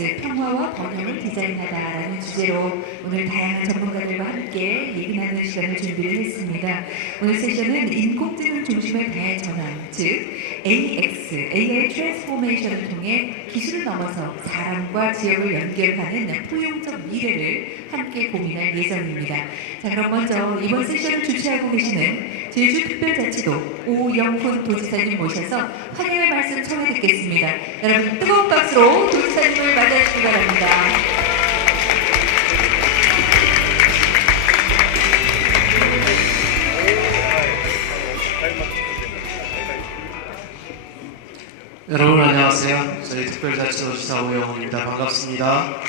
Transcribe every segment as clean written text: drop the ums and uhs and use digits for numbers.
AX 평화와 번영을 디자인하다라는 주제로 오늘 다양한 전문가들과 함께 얘기 나누는 시간을 준비를 했습니다. 오늘 세션은 인공지능 중심의 대전환, 즉 AX, AI 트랜스포메이션을 통해 기술을 넘어서 사람과 지역을 연결하는 포용적 미래를 함께 고민할 예정입니다. 자, 그럼 먼저 이번 세션을 주최하고 계시는 제주특별자치도 오영훈 도지사님 모셔서 환영의 말씀 청해 듣겠습니다. 여러분 뜨거운 박수로 도지사님을 맞이하시기 바랍니다. 여러분 안녕하세요. 저희 특별자치도지사 오영훈입니다. 반갑습니다.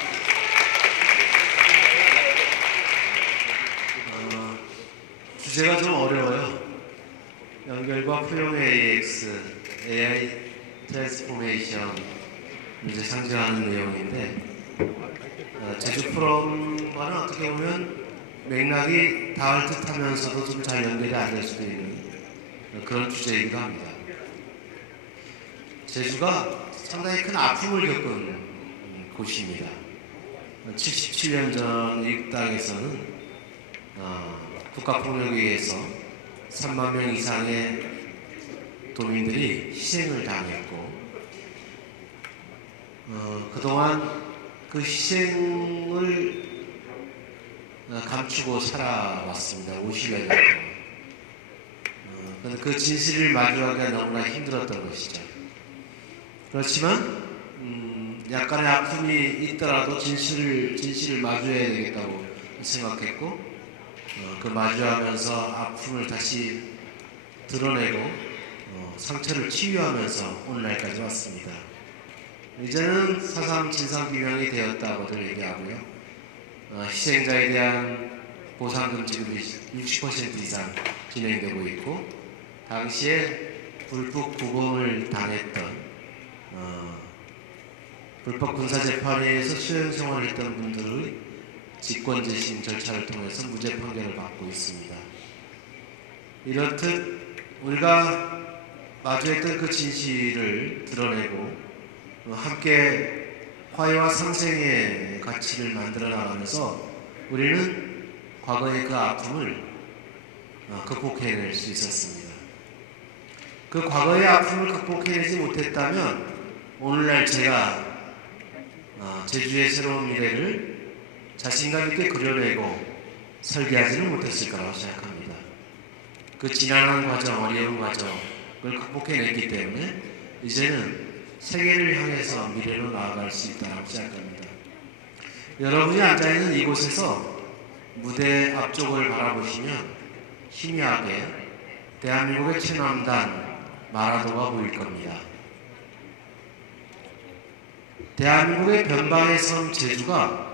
주제가 좀 어려워요. 연결과 포용의 AX, AI 트랜스포메이션 이제 상징하는 내용인데 제주 포럼과는 어떻게 보면 맥락이 닿을 듯하면서도 좀 잘 연결이 안 될 수도 있는 그런 주제이기도 합니다. 제주가 상당히 큰 아픔을 겪은 곳입니다. 77년 전 이 땅에서는 국가폭력에 의해서 3만 명 이상의 도민들이 희생을 당했고 그동안 그 희생을 감추고 살아왔습니다. 50여 년 동안. 그 진실을 마주하기가 너무나 힘들었던 것이죠. 그렇지만 약간의 아픔이 있더라도 진실을 마주해야 되겠다고 생각했고 그 마주하면서 아픔을 다시 드러내고 상처를 치유하면서 오늘날까지 왔습니다. 이제는 4.3 진상규명이 되었다고들 얘기하고요. 희생자에 대한 보상금 지급이 60% 이상 진행되고 있고 당시에 불법 구금을 당했던 불법 군사재판에 의해서 수용생활을 했던 분들의 직권재심 절차를 통해서 무죄 판결을 받고 있습니다. 이렇듯 우리가 마주했던 그 진실을 드러내고 함께 화해와 상생의 가치를 만들어 나가면서 우리는 과거의 그 아픔을 극복해낼 수 있었습니다. 그 과거의 아픔을 극복해내지 못했다면 오늘날 제가 제주의 새로운 미래를 자신감 있게 그려내고 설계하지는 못했을 거라고 생각합니다. 그 지난한 과정, 어려운 과정을 극복해냈기 때문에 이제는 세계를 향해서 미래로 나아갈 수 있다고 생각합니다. 여러분이 앉아있는 이곳에서 무대 앞쪽을 바라보시면 희미하게 대한민국의 최남단 마라도가 보일 겁니다. 대한민국의 변방의 섬 제주가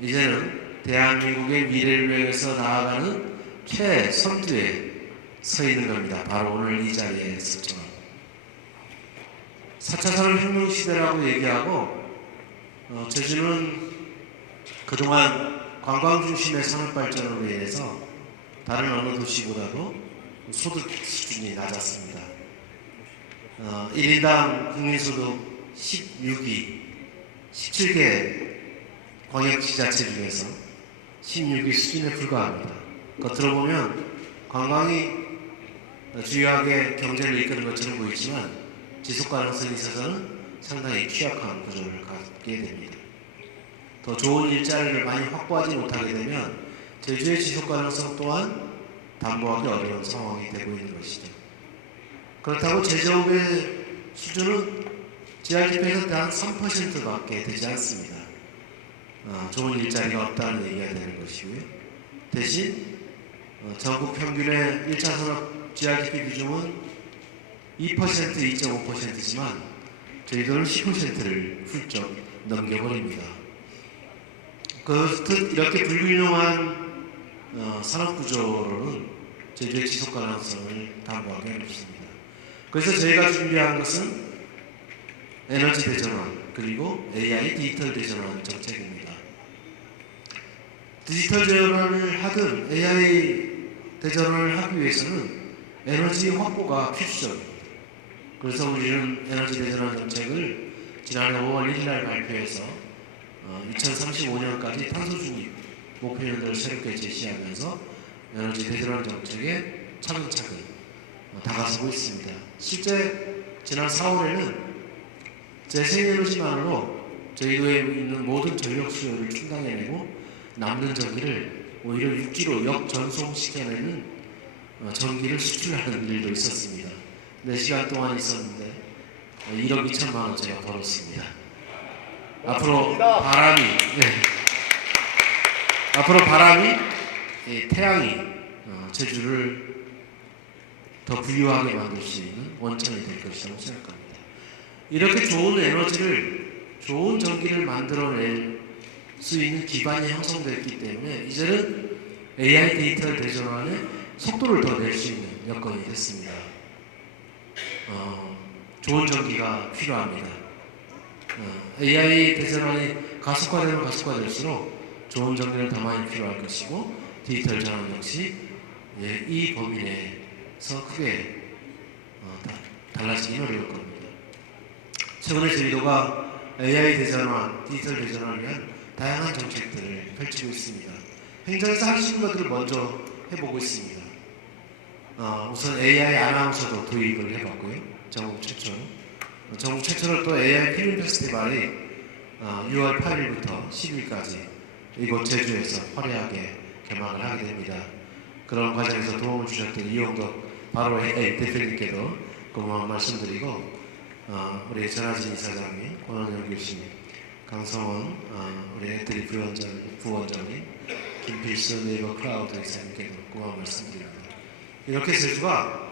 이제는 대한민국의 미래를 위해서 나아가는 최선두에 서 있는 겁니다. 바로 오늘 이 자리에 서죠. 4차 산업혁명 시대라고 얘기하고 제주는 그동안 관광 중심의 산업 발전으로 인해서 다른 어느 도시보다도 소득 수준이 낮았습니다. 1인당 국민소득 16위, 17개 광역지자체 중에서 16위 수준에 불과합니다. 겉으로 보면 관광이 주요하게 경제를 이끄는 것처럼 보이지만 지속 가능성이 있어서는 상당히 취약한 구조를 갖게 됩니다. 더 좋은 일자리를 많이 확보하지 못하게 되면 제주의 지속 가능성 또한 담보하기 어려운 상황이 되고 있는 것이죠. 그렇다고 제조업의 수준은 GRDP에서 단 3%밖에 되지 않습니다. 좋은 일자리가 없다는 얘기가 되는 것이고요. 대신 전국 평균의 1차 산업 GRDP 비중은 2%, 2.5%지만 저희들은 10%를 훌쩍 넘겨버립니다. 그렇듯 이렇게 불균형한 산업구조로는 제주의 지속 가능성을 담보하기 어렵습니다. 그래서 저희가 준비한 것은 에너지 대전환 그리고 AI 디지털 대전환 정책입니다. 디지털 대전환을 하든 AI 대전환을 하기 위해서는 에너지 확보가 필수적입니다. 그래서 우리는 에너지 대전환 정책을 지난해 5월 1일 날 발표해서 2035년까지 탄소 중립 목표 연도를 새롭게 제시하면서 에너지 대전환 정책에 차근차근 다가서고 있습니다. 실제 지난 4월에는 재생에너지만으로 저희도에 있는 모든 전력 수요를 충당해내고 남는 전기를 오히려 육지로 역전송시켜내는 전기를 수출하는 일도 있었습니다. 4시간 동안 있었는데 1억 2천만 원 제가 벌었습니다. 앞으로 바람이 태양이 제주를 더 부유하게 만들 수 있는 원천이 될 것이라고 생각합니다. 이렇게 좋은 에너지를, 좋은 전기를 만들어낼 수 있는 기반이 형성됐기 때문에 이제는 AI 디지털 대전환에 속도를 더 낼 수 있는 여건이 됐습니다. 좋은 전기가 필요합니다. AI 대전환이 가속화될수록 좋은 전기를 더 많이 필요할 것이고 디지털 전환 역시 이 범위 내에서 크게 달라지기는 어려울 겁니다. 최근에 제주도가 AI 대전환, 디지털 대전환을 위한 다양한 정책들을 펼치고 있습니다. 행정에서 할 수 있는 것들을 먼저 해보고 있습니다. 우선 AI 아나운서도 도입을 해봤고요. 전국 최초로 또 AI 필름 페스티벌이 6월 8일부터 10일까지 이곳 제주에서 화려하게 개막을 하게 됩니다. 그런 과정에서 도움을 주셨던 이용덕 바로 AI 대표님께도 고마운 말씀드리고 우리 전하진 이사장님, 권원영 교수님, 강성원 우리 애들이 부원장님, 김필수 네이버 클라우드 이사님께도 고마운 말씀드립니다. 이렇게 제주가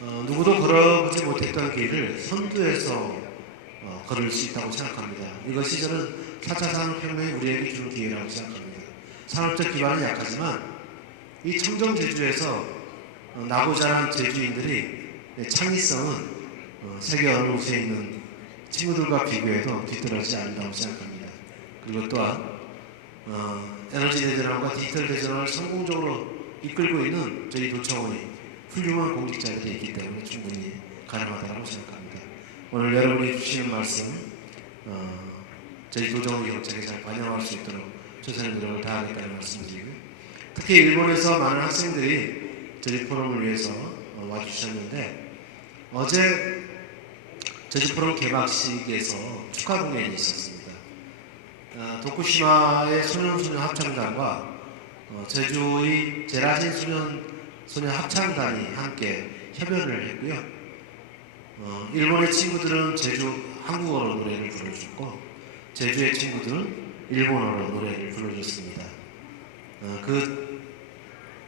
누구도 걸어보지 못했던 길을 선두에서 걸을 수 있다고 생각합니다. 이것이 저는 4차 산업혁명이 우리에게 주는 기회라고 생각합니다. 산업적 기반은 약하지만 이 청정 제주에서 나고 자란 제주인들이 창의성은 세계 어느 곳에 있는 친구들과 비교해도 뒤떨어지지 않는다고 생각합니다. 그리고 또한 에너지 대전환과 디지털 대전환을 성공적으로 이끌고 있는 저희 도청원이 훌륭한 공직자들이 있기 때문에 충분히 가능하다고 생각합니다. 오늘 여러분이 주시는 말씀 저희 도청원 정책에 잘 반영할 수 있도록 최선의 노력을 다하겠다는 말씀드리고요. 특히 일본에서 많은 학생들이 저희 포럼을 위해서 와주셨는데 어제 제주 포럼 개막식에서 축하 공연이 있었습니다. 도쿠시마의 소년소녀 합창단과 제주의 제라진 소년 합창단이 함께 협연을 했고요. 일본의 친구들은 제주 한국어로 노래를 불러줬고 제주의 친구들은 일본어로 노래를 불러줬습니다. 그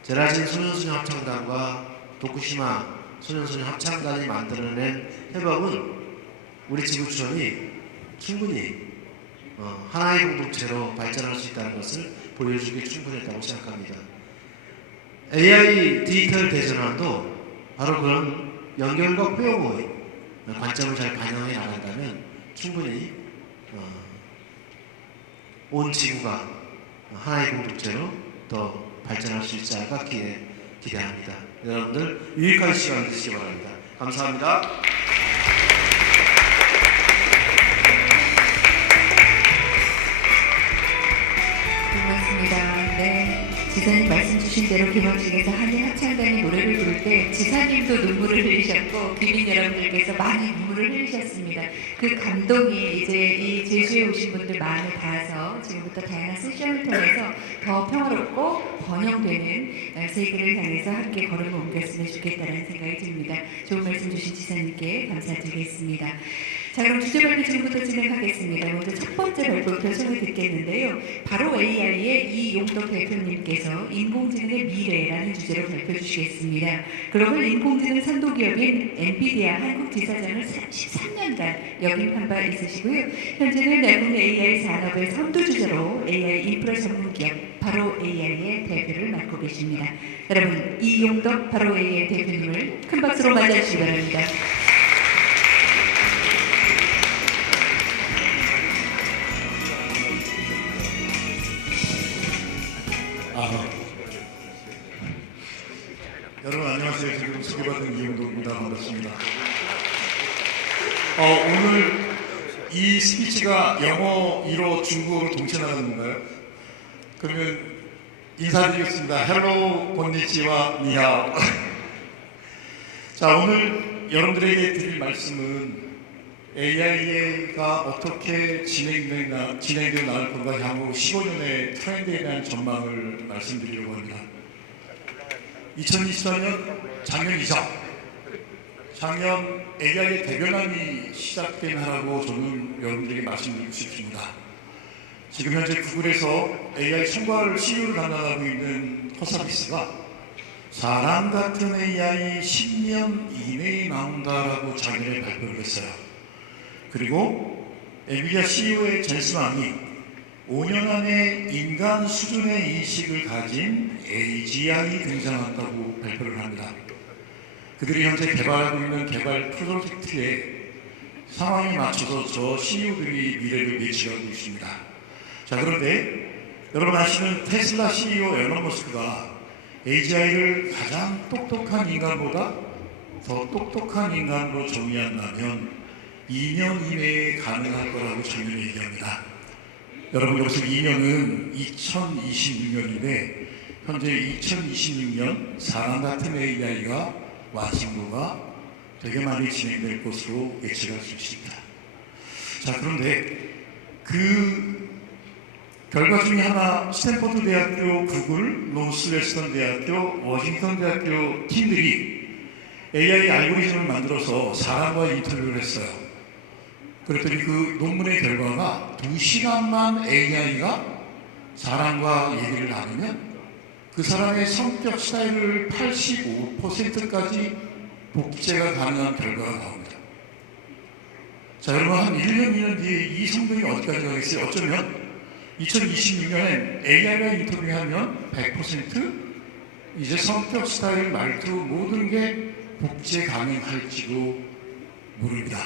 제라진 소년소녀 합창단과 도쿠시마 소년소녀 합창단이 만들어낸 협업은 우리 지구촌이 충분히 하나의 공동체로 발전할 수 있다는 것을 보여주기 충분했다고 생각합니다. AI 디지털 대전환도 바로 그런 연결과 포용의 관점을 잘 반영해 나간다면 충분히 온 지구가 하나의 공동체로 더 발전할 수 있지 않을까 기대합니다. 여러분들 유익한 시간 되시기 바랍니다. 감사합니다. 고맙습니다. 네, 지사님 말씀 주신 대로 개막식에서 한일 합창단이 노래를 부를 때 지사님도 눈물을 흘리셨고 귀빈 여러분들께서 많이 눈물을 흘리셨습니다. 그 감동이 이제 이 제주에 오신 분들 마음에 닿아서 지금부터 다양한 세션을 통해서 더 평화롭고 번영되는 세계를 향해서 함께 걸음을 옮겼으면 좋겠다는 생각이 듭니다. 좋은 말씀 주신 지사님께 감사드리겠습니다. 자, 그럼 주제 발표 지금부터 진행하겠습니다. 먼저 첫 번째 발표 결성을 듣겠는데요. 바로 AI의 이용덕 대표님께서 인공지능의 미래라는 주제로 발표 주시겠습니다. 글로벌 인공지능 선도기업인 엔비디아 한국 지사장을 13년간 역임한 바 있으시고요. 현재는 국내 AI 산업의 선두주자로 AI 인프라 전문기업 바로 AI의 대표를 맡고 계십니다. 여러분, 이용덕 바로 AI 대표님을 큰 박수로 맞아주시기 바랍니다. 여러분 안녕하세요. 지금 소개받은 이용덕입니다. 반갑습니다. 오늘 이 스피치가 영어, 일어, 중국어로 동시에 나가는 건가요? 그러면 인사드리겠습니다. 헬로, 곤니치와, 니하오. 자, 오늘 여러분들에게 드릴 말씀은 AI가 어떻게 진행되어 나갈 건가 향후 15년의 트렌드에 대한 전망을 말씀드리려고 합니다. 2024년 작년이죠. 작년 AI의 대변환이 시작된 해라고 저는 여러분들에게 말씀드리고 싶습니다. 지금 현재 구글에서 AI 총괄 CEO를 담당하고 있는 허서비스가 사람 같은 AI 10년 이내에 나온다라고 작년에 발표를 했어요. 그리고 엔비디아 CEO의 젠슨왕이 5년 안에 인간 수준의 인식을 가진 AGI 등장한다고 발표를 합니다. 그들이 현재 개발하고 있는 개발 프로젝트의 상황에 맞춰서 저 CEO들이 미래를 예측하고 있습니다. 자, 그런데 여러분 아시는 테슬라 CEO 앨런 머스크가 AGI를 가장 똑똑한 인간보다 더 똑똑한 인간으로 정의한다면 2년 이내에 가능할 거라고 작년에 얘기합니다. 여러분 여기서 2년은 2026년인데 현재 2026년 사람 같은 AI가 완성도가 되게 많이 진행될 것으로 예측할 수 있습니다. 자, 그런데 그 결과 중에 하나 스탠퍼드 대학교, 구글, 노스웨스턴 대학교, 워싱턴 대학교 팀들이 AI 알고리즘을 만들어서 사람과 인터뷰를 했어요. 그랬더니 그 논문의 결과가 2시간만 AI가 사람과 얘기를 나누면 그 사람의 성격 스타일을 85%까지 복제가 가능한 결과가 나옵니다. 자, 여러분 한 1년, 2년 뒤에 이 성능이 어디까지 가겠어요? 어쩌면 2026년에 AI와 인터뷰하면 100% 이제 성격 스타일, 말투 모든 게 복제 가능할지도 모릅니다.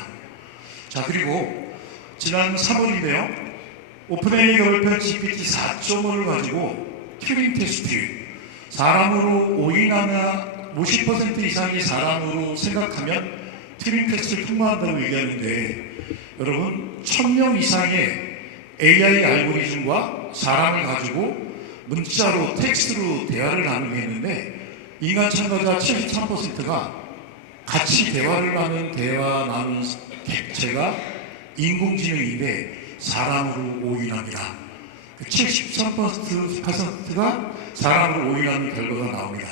자, 그리고 지난 3월인데요. 오픈AI가 발표한 GPT 4.5를 가지고 튜링 테스트, 사람으로 오인하나 50% 이상이 사람으로 생각하면 튜링 테스트를 통과한다고 얘기하는데 여러분 1000명 이상의 AI 알고리즘과 사람을 가지고 문자로 텍스트로 대화를 나누게 했는데 인간 참가자 73%가 같이 대화를 나누는 객체가 인공지능인데 사람으로 오인합니다. 73%가 사람으로 오인하는 결과가 나옵니다.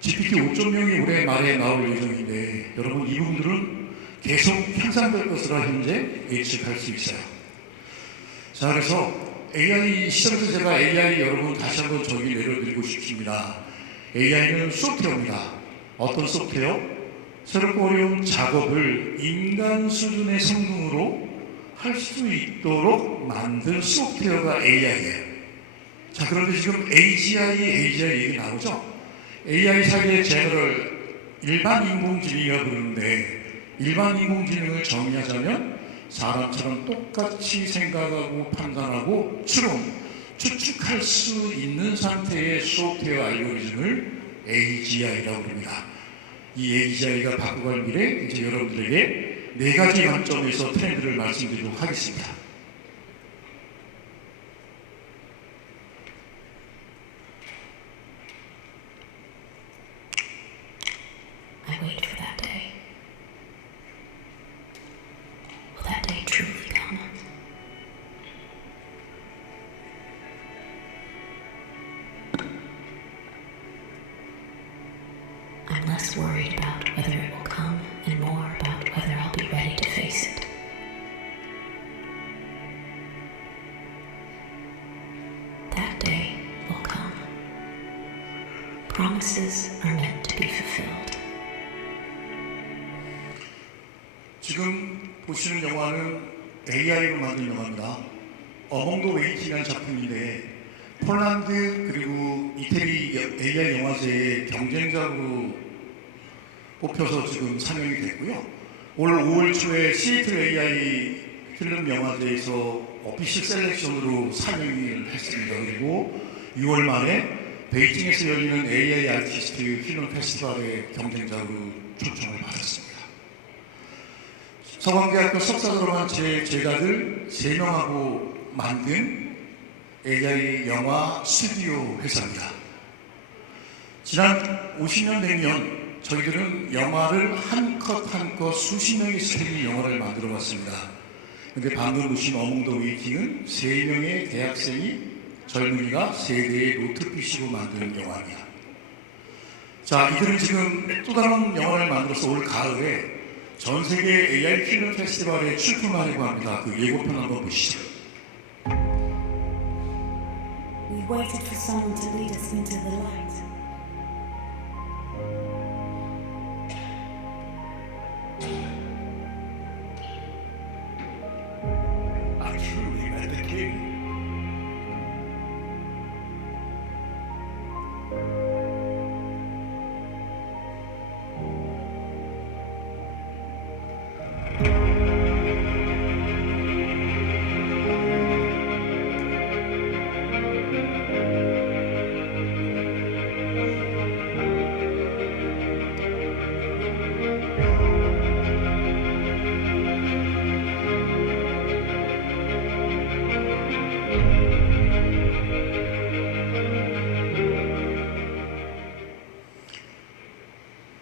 GPT 5.0이 올해 말에 나올 예정인데 여러분 이 부분들은 계속 향상될 것으로 현재 예측할 수 있어요. 자, 그래서 AI 시작부터 제가 AI 여러분 다시 한번 저기 내려드리고 싶습니다. AI는 소프트웨어입니다. 어떤 소프트웨어? 새롭고 어려운 작업을 인간 수준의 성능으로 할 수 있도록 만든 소프트웨어가 AI예요. 자, 그런데 지금 AGI 얘기 나오죠? AI 사이의 제너럴 일반 인공지능이라고 부르는데 일반 인공지능을 정의하자면 사람처럼 똑같이 생각하고 판단하고 추측할 수 있는 상태의 소프트웨어 알고리즘을 AGI라고 부릅니다. 이 AGI가 바꿔갈 미래 이제 여러분들에게 4가지 관점에서 트렌드를 말씀드리도록 하겠습니다. I wait for that day. Will that day truly come? I'm less worried about whether it will come and more about whether I'll be ready to face it. That day will come. Promises are meant to be fulfilled. 지금 보시는 영화는 AI로 만든 영화입니다. 어몽 더 웨이티라는 작품인데 폴란드 그리고 이태리 AI 영화제의 경쟁작으로 뽑혀서 지금 상영이 됐고요. 올 5월 초에 시애틀 AI 필름 영화제에서 오피셜 셀렉션으로 상영을 했습니다. 그리고 6월 말에 베이징에서 열리는 AI 아티스트 필름 페스티벌의 경쟁작으로 초청을 받았습니다. 서강대학교 석사 졸업한 제 제자들 3명하고 만든 AI 영화 스튜디오 회사입니다. 지난 50년, 100년 저희들은 영화를 한 컷 한 컷 수십 명의 스태프이 영화를 만들어 왔습니다. 근데 방금 보신 어몽 더 웨이팅은 3명의 대학생이 젊은이가 세대의 노트피시로 만드는 영화입니다. 자, 이들은 지금 또 다른 영화를 만들어서 올 가을에 전 세계 AI 필름 페스티벌에 출품하려고 합니다. 그 예고편 한번 보시죠. We waited for someone to lead us into the light. I truly met the king.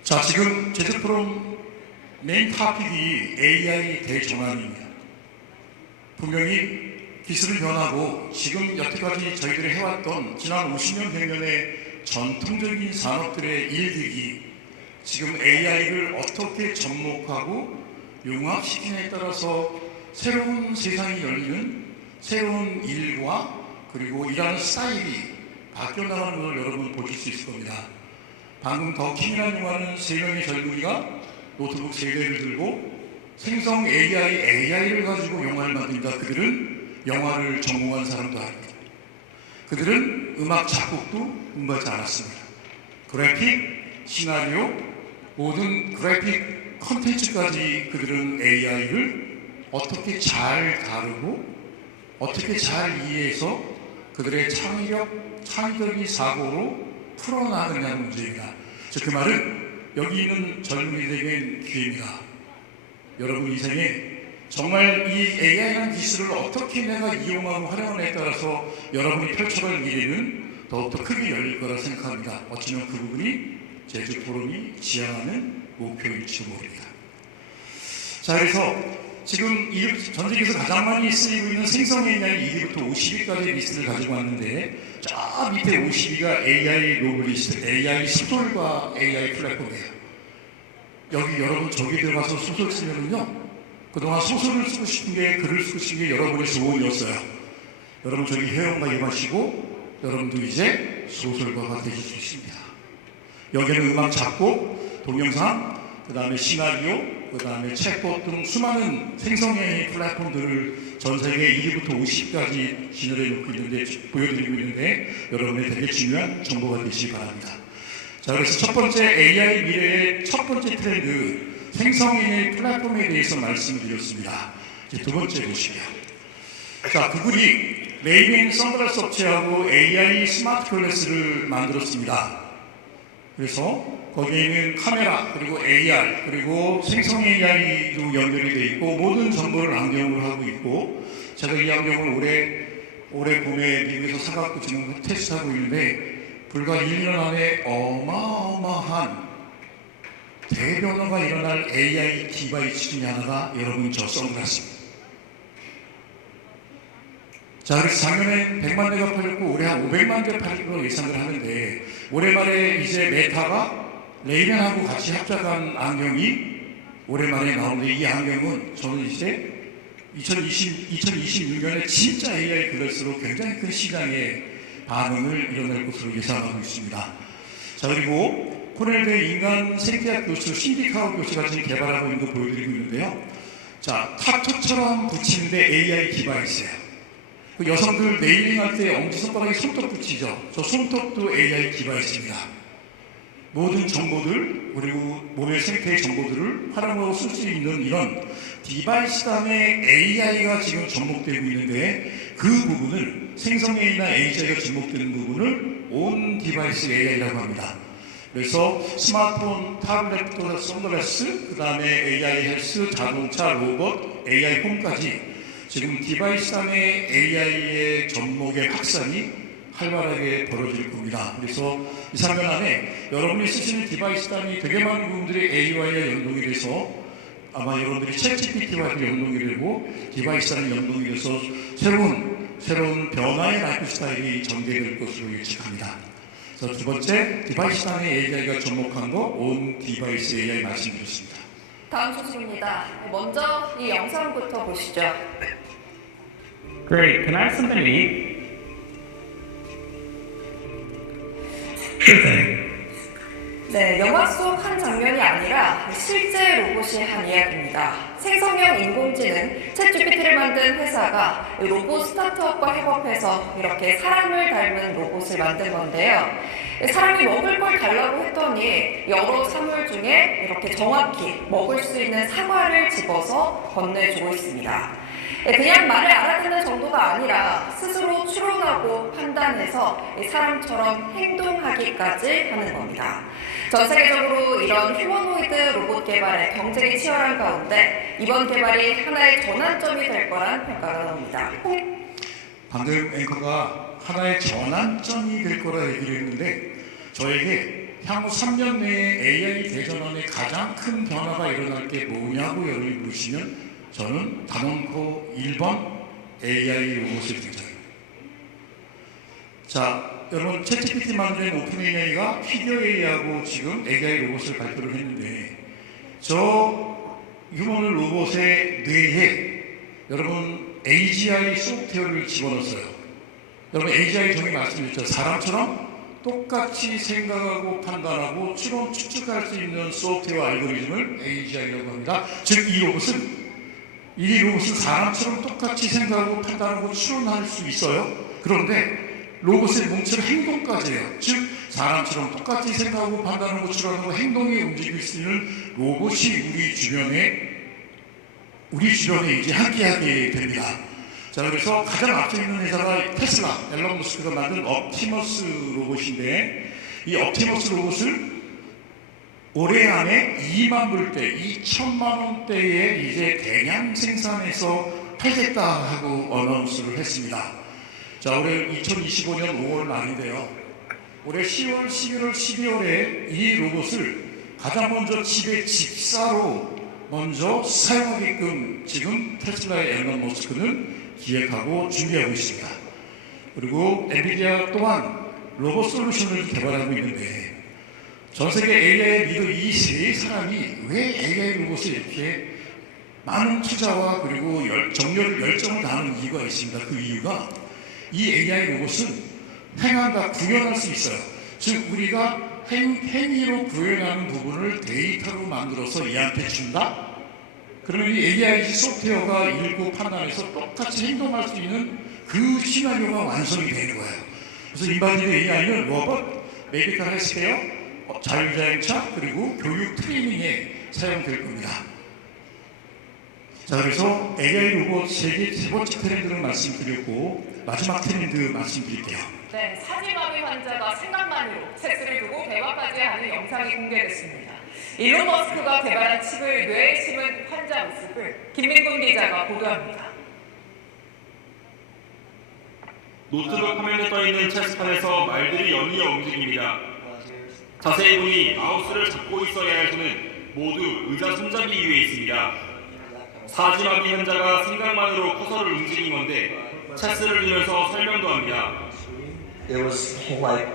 자, 지금 제작 프롬 메인 토픽이 AI 대전환입니다. 분명히 기술은 변하고 지금 여태까지 저희들이 해왔던 지난 50년, 100년의 전통적인 산업들의 일들이 지금 AI를 어떻게 접목하고 융합시키냐에 따라서 새로운 세상이 열리는 새로운 일과 그리고 일하는 스타일이 바뀌어 나가는 것을 여러분 보실 수 있을 겁니다. 방금 더 킹이라는 영화는 3명의 젊은이가 노트북 3대를 들고 생성 AI를 가지고 영화를 만든다. 그들은 영화를 전공한 사람도 아닙니다. 그들은 음악 작곡도 공부하지 않았습니다. 그래픽, 시나리오, 모든 그래픽 컨텐츠까지 그들은 AI를 어떻게 잘 다루고 어떻게 잘 이해해서 그들의 창의적인 사고로 풀어나가느냐는 문제입니다. 그 말은 여기 있는 젊은이들에겐 기회입니다. 여러분 인생에 정말 이 AI라는 기술을 어떻게 내가 이용하고 활용하느냐에 따라서 여러분이 펼쳐갈 미래는 더욱더 크게 열릴 거라 생각합니다. 어쩌면 그 부분이 제주 포럼이 지향하는 목표일지 모릅니다. 자, 그래서 지금 전 세계에서 가장 많이 쓰이고 있는 생성 AI 1위부터 50위까지의 리스트를 가지고 왔는데 저 밑에 50위가 AI 노블리스트, AI 소설과 AI 플랫폼이에요. 여기 여러분 저기 들어가서 소설 쓰면은요, 그동안 소설을 쓰고 싶은 게, 글을 쓰고 싶은 게 여러분의 소원이었어요. 여러분 저기 회원가 임하시고 여러분도 이제 소설가가 되실 수 있습니다. 여기는 음악 작곡, 동영상, 그 다음에 시나리오, 그 다음에 챗봇 등 수많은 생성의 플랫폼들을 전 세계 1위부터 50까지 진열해 놓고 있는데, 보여드리고 있는데 여러분의 되게 중요한 정보가 되시기 바랍니다. 자, 그래서 첫 번째 AI 미래의 첫 번째 트렌드 생성의 플랫폼에 대해서 말씀드렸습니다. 이제 두 번째 보시면, 자, 구글이 레이벤 선글라스 업체하고 AI 스마트 글래스를 만들었습니다. 그래서 거기에는 카메라, 그리고 AR, 그리고 생성 AI도 연결이 되어 있고 모든 정보를 안경으로 하고 있고, 제가 이 안경을 올해 봄에 미국에서 사갖고 지금 테스트하고 있는데 불과 1년 안에 어마어마한 대변화가 일어날 AI 디바이스 중에 하나가 여러분 저 선글라스입니다. 자, 그래서 작년에 100만 대가 팔렸고 올해 한 500만 대 팔릴 걸로 예상을 하는데, 올해 말에 이제 메타가 레이벤하고 같이 합작한 안경이 올해 말에 나오는데, 이 안경은 저는 이제 2026년에 진짜 AI 글래스로 굉장히 큰 시장에 반응을 일어날 것으로 예상하고 있습니다. 자, 그리고 코넬대 인간 생태학 교수 신디카우 교수가 지금 개발하고 있는 거 보여드리고 있는데요. 자, 타투처럼 붙이는데 AI 디바이스예요. 그 여성들 네일링할 때 엄지손가락에 손톱 붙이죠. 저 손톱도 AI 디바이스입니다. 모든 정보들, 그리고 몸의 생태의 정보들을 활용하고 쓸 수 있는 이런 디바이스 단의 AI가 지금 접목되고 있는데, 그 부분을 생성 AI나 AI가 접목되는 부분을 온 디바이스 AI라고 합니다. 그래서 스마트폰, 타블렛, 선글라스, 그 다음에 AI 헬스, 자동차, 로봇, AI 홈까지 지금 디바이스 안에 AI의 접목의 확산이 활발하게 벌어질 겁니다. 그래서 2, 3년 안에 여러분이 쓰시는 디바이스 단위 되게 많은 부분들이 AI와 연동이 돼서 아마 여러분들이 챗GPT와 연동이 되고 디바이스 단위 연동이 돼서 새로운 변화의 라이프 스타일이 전개될 것으로 예측합니다. 그래서 두 번째, 디바이스 단위 AI가 접목한 거 온 디바이스 AI 말씀드렸습니다. 다음 소식입니다. 먼저 이 영상부터 보시죠. Great. Can I have something to eat? Sure thing. 네, 영화 속 한 장면이 아니라 실제 로봇이 한 이야기입니다. 생성형 인공지능 챗GPT를 만든 회사가 로봇 스타트업과 협업해서 이렇게 사람을 닮은 로봇을 만든 건데요. 사람이 먹을 걸 달라고 했더니 여러 사물 중에 이렇게 정확히 먹을 수 있는 사과를 집어서 건네주고 있습니다. 그냥 말을 알아듣는 정도가 아니라 스스로 추론하고 판단해서 사람처럼 행동하기까지 하는 겁니다. 전 세계적으로 이런 휴머노이드 로봇 개발에 경쟁이 치열한 가운데 이번 개발이 하나의 전환점이 될 거란 평가가 나옵니다. 방금 앵커가 하나의 전환점이 될 거라 얘기를 했는데 저에게 향후 3년 내에 AI 대전환의 가장 큰 변화가 일어날 게 뭐냐고 여러분이 물으시면 저는 단언코 1번 AI 로봇을 등장합니다. 자, 여러분 챗GPT 만든 오픈 AI가 피겨 AI하고 지금 AI 로봇을 발표를 했는데 저 휴머노 로봇의 뇌에 여러분 AGI 소프트웨어를 집어넣었어요. 여러분 AGI 정의 말씀드렸죠. 사람처럼 똑같이 생각하고 판단하고 추론 추측할 수 있는 소프트웨어 알고리즘을 AGI라고 합니다. 즉 이 로봇은 사람처럼 똑같이 생각하고 판단하고 추론할 수 있어요. 그런데 로봇의 뭉칠 행동까지 해요. 즉 사람처럼 똑같이 생각하고 판단하고 추론하고 행동이 움직일 수 있는 로봇이 우리 주변에 이제 함께하게 됩니다. 자, 그래서 가장 앞서 있는 회사가 테슬라, 앨런 머스크가 만든 옵티머스 로봇인데 이 옵티머스 로봇을 올해 안에 2만 불대, 2천만 원대에 이제 대량 생산해서 팔겠다 하고 어나운스를 했습니다. 자, 올해 2025년 5월 말인데요. 올해 10월, 11월, 12월에 이 로봇을 가장 먼저 집에 집사로 먼저 사용하게끔 지금 테슬라의 앨런 머스크는 기획하고 준비하고 있습니다. 그리고 엔비디아 또한 로봇 솔루션을 개발하고 있는데 전 세계 AI 리더 이 세 사람이 왜 AI 로봇을 이렇게 많은 투자와 그리고 열정을 다하는 이유가 있습니다. 그 이유가 이 AI 로봇은 행한다, 구현할 수 있어요. 즉 우리가 행위로 구현하는 부분을 데이터로 만들어서 얘한테 준다? 그러면 이 AI 소프트웨어가 읽고 판단해서 똑같이 행동할 수 있는 그 시나리오가 완성이 되는 거예요. 그래서 일반적인 AI는 로봇, 메디컬 헬스케어, 자율주행차 그리고 교육 트레이닝에 사용될 겁니다. 자, 그래서 AI 로봇 세계 세 번째 트렌드를 말씀드렸고 마지막 트렌드 말씀드릴게요. 네, 사지마비 환자가 생각만으로 챗을 두고 대화까지 하는 영상이 공개됐습니다. 일론 머스크가 개발한 칩을 뇌에 심은 환자 모습을 김민군 기자가 보도합니다. 노트북 화면에 떠있는 체스판에서 말들이 연이어 움직입니다. 자세히 보니 마우스를 잡고 있어야 할 손은 모두 의자 손잡이 위에 있습니다. 사지마비 환자가 생각만으로 커서를 움직인 건데 체스를 두면서 설명도 합니다. It was like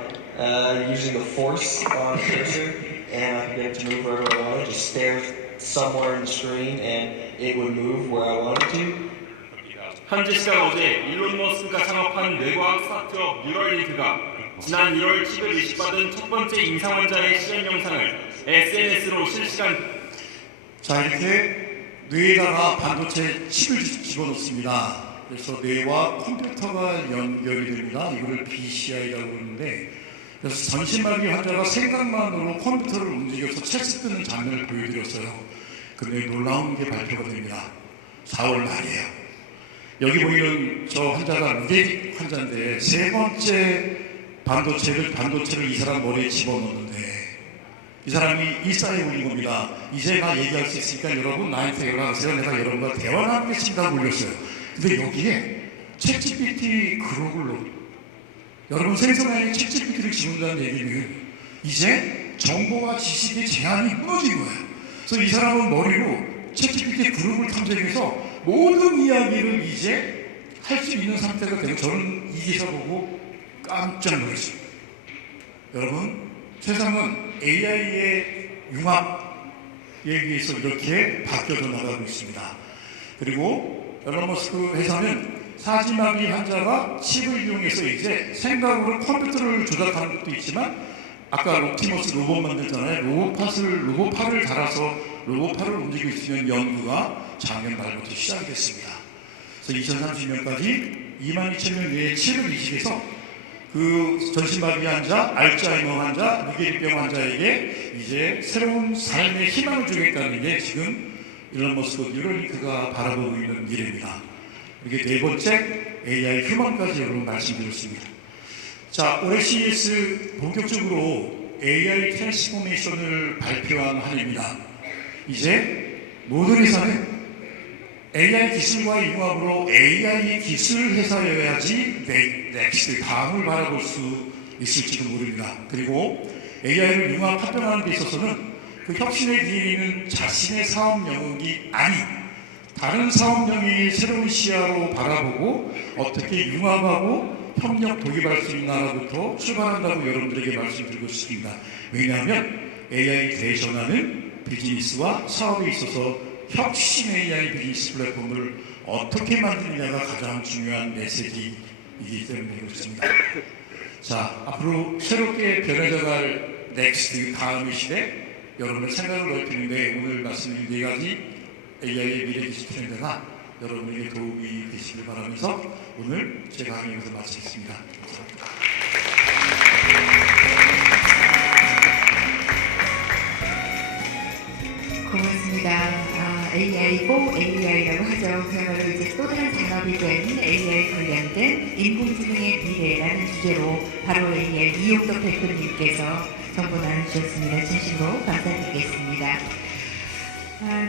using the force on the cursor, and I could get it to move wherever I wanted. Just stare somewhere in the screen, and it would move where I wanted to. 현지 시각 어제 일론 머스크가 창업한 뇌과학 스타트업 뉴럴링크가 지난 1월 칩을 이식받은 첫 번째 임상 환자의 시연 영상을 SNS로 실시간. 자, 이렇게 뇌에다가 반도체 칩을 집어넣습니다. 그래서 뇌와 컴퓨터가 연결이 됩니다. 이걸 BCI라고 하는데, 그래서 전신마비 환자가 생각만으로 컴퓨터를 움직여서 체스 뜨는 장면을 보여드렸어요. 근데 놀라운 게 발표가 됩니다. 4월 말이에요. 여기 보이는 저 환자가 무대직 환자인데 세 번째 반도체를 이 사람 머리에 집어넣는데 이 사람이 일사에 올린 겁니다. 이제 나 얘기할 수 있으니까 여러분 나한테 연락하세요. 내가 여러분과 대화 나누겠습니다. 올렸어요. 근데 여기에 챗GPT 그룹으로 여러분 생성하는 챗GPT를 지원한다는 얘기는 이제 정보와 지식의 제한이 무너진 거예요. 그래서 이 사람은 머리로 챗GPT 그룹을 탐색해서 모든 이야기를 이제 할 수 있는 상태가 되고 저는 이 기사 보고 깜짝 놀랐어요. 여러분 세상은 AI의 융합에 의해서 이렇게 바뀌어져 나가고 있습니다. 그리고 앨런 머스크 회사는 사지마비 환자가 칩을 이용해서 이제 생각으로 컴퓨터를 조작하는 것도 있지만 아까 옵티머스 로봇 만들잖아요. 로봇팔을 달아서 로봇팔을 움직이고 있는 연구가 작년 말부터 시작이 됐습니다. 그래서 2030년까지 22,000명 내에 칩을 이식해서 그 전신마비 환자, 알츠하이머 환자, 뇌계리병 환자에게 이제 새로운 삶의 희망을 주겠다는 게 지금 일론 머스크 뉴럴링크가 바라보고 있는 미래입니다. 이게 네 번째 AI 휴먼까지 여러분 말씀드렸습니다. 자, 올해 CES 본격적으로 AI 트랜스포메이션을 발표한 한 해입니다. 이제 모든 회사는 AI 기술과 융합으로 AI 기술 회사여야지 넥스트 다음을 바라볼 수 있을지도 모릅니다. 그리고 AI를 융합 합병하는 데 있어서는 그 혁신의 뒤에 있는 자신의 사업 영역이 아닌 다른 사업 영역의 새로운 시야로 바라보고 어떻게 융합하고 협력 독입할 수 있나로부터 출발한다고 여러분들에게 말씀드리고 싶습니다. 왜냐하면 AI 대전하는 비즈니스와 사업에 있어서 혁신 AI 비즈니스 플랫폼을 어떻게 만드느냐가 가장 중요한 메시지이기 때문에 그렇습니다. 자, 앞으로 새롭게 변해져갈 넥스트 다음의 시대 여러분의 생각을 넓히는데 오늘 말씀드린 네 가지 AI의 미래 기술 트렌드가 여러분에게 도움이 되시길 바라면서 오늘 제 강의 여기서 마치겠습니다. 감사합니다. 고맙습니다. AI고 AI라고 하죠. 그야말로 이제 또 다른 산업이 된 AI 관련된 인공지능의 미래라는 주제로 바로 AI 이용덕 대표님께서 정보 나눠주셨습니다. 진심으로 감사드리겠습니다.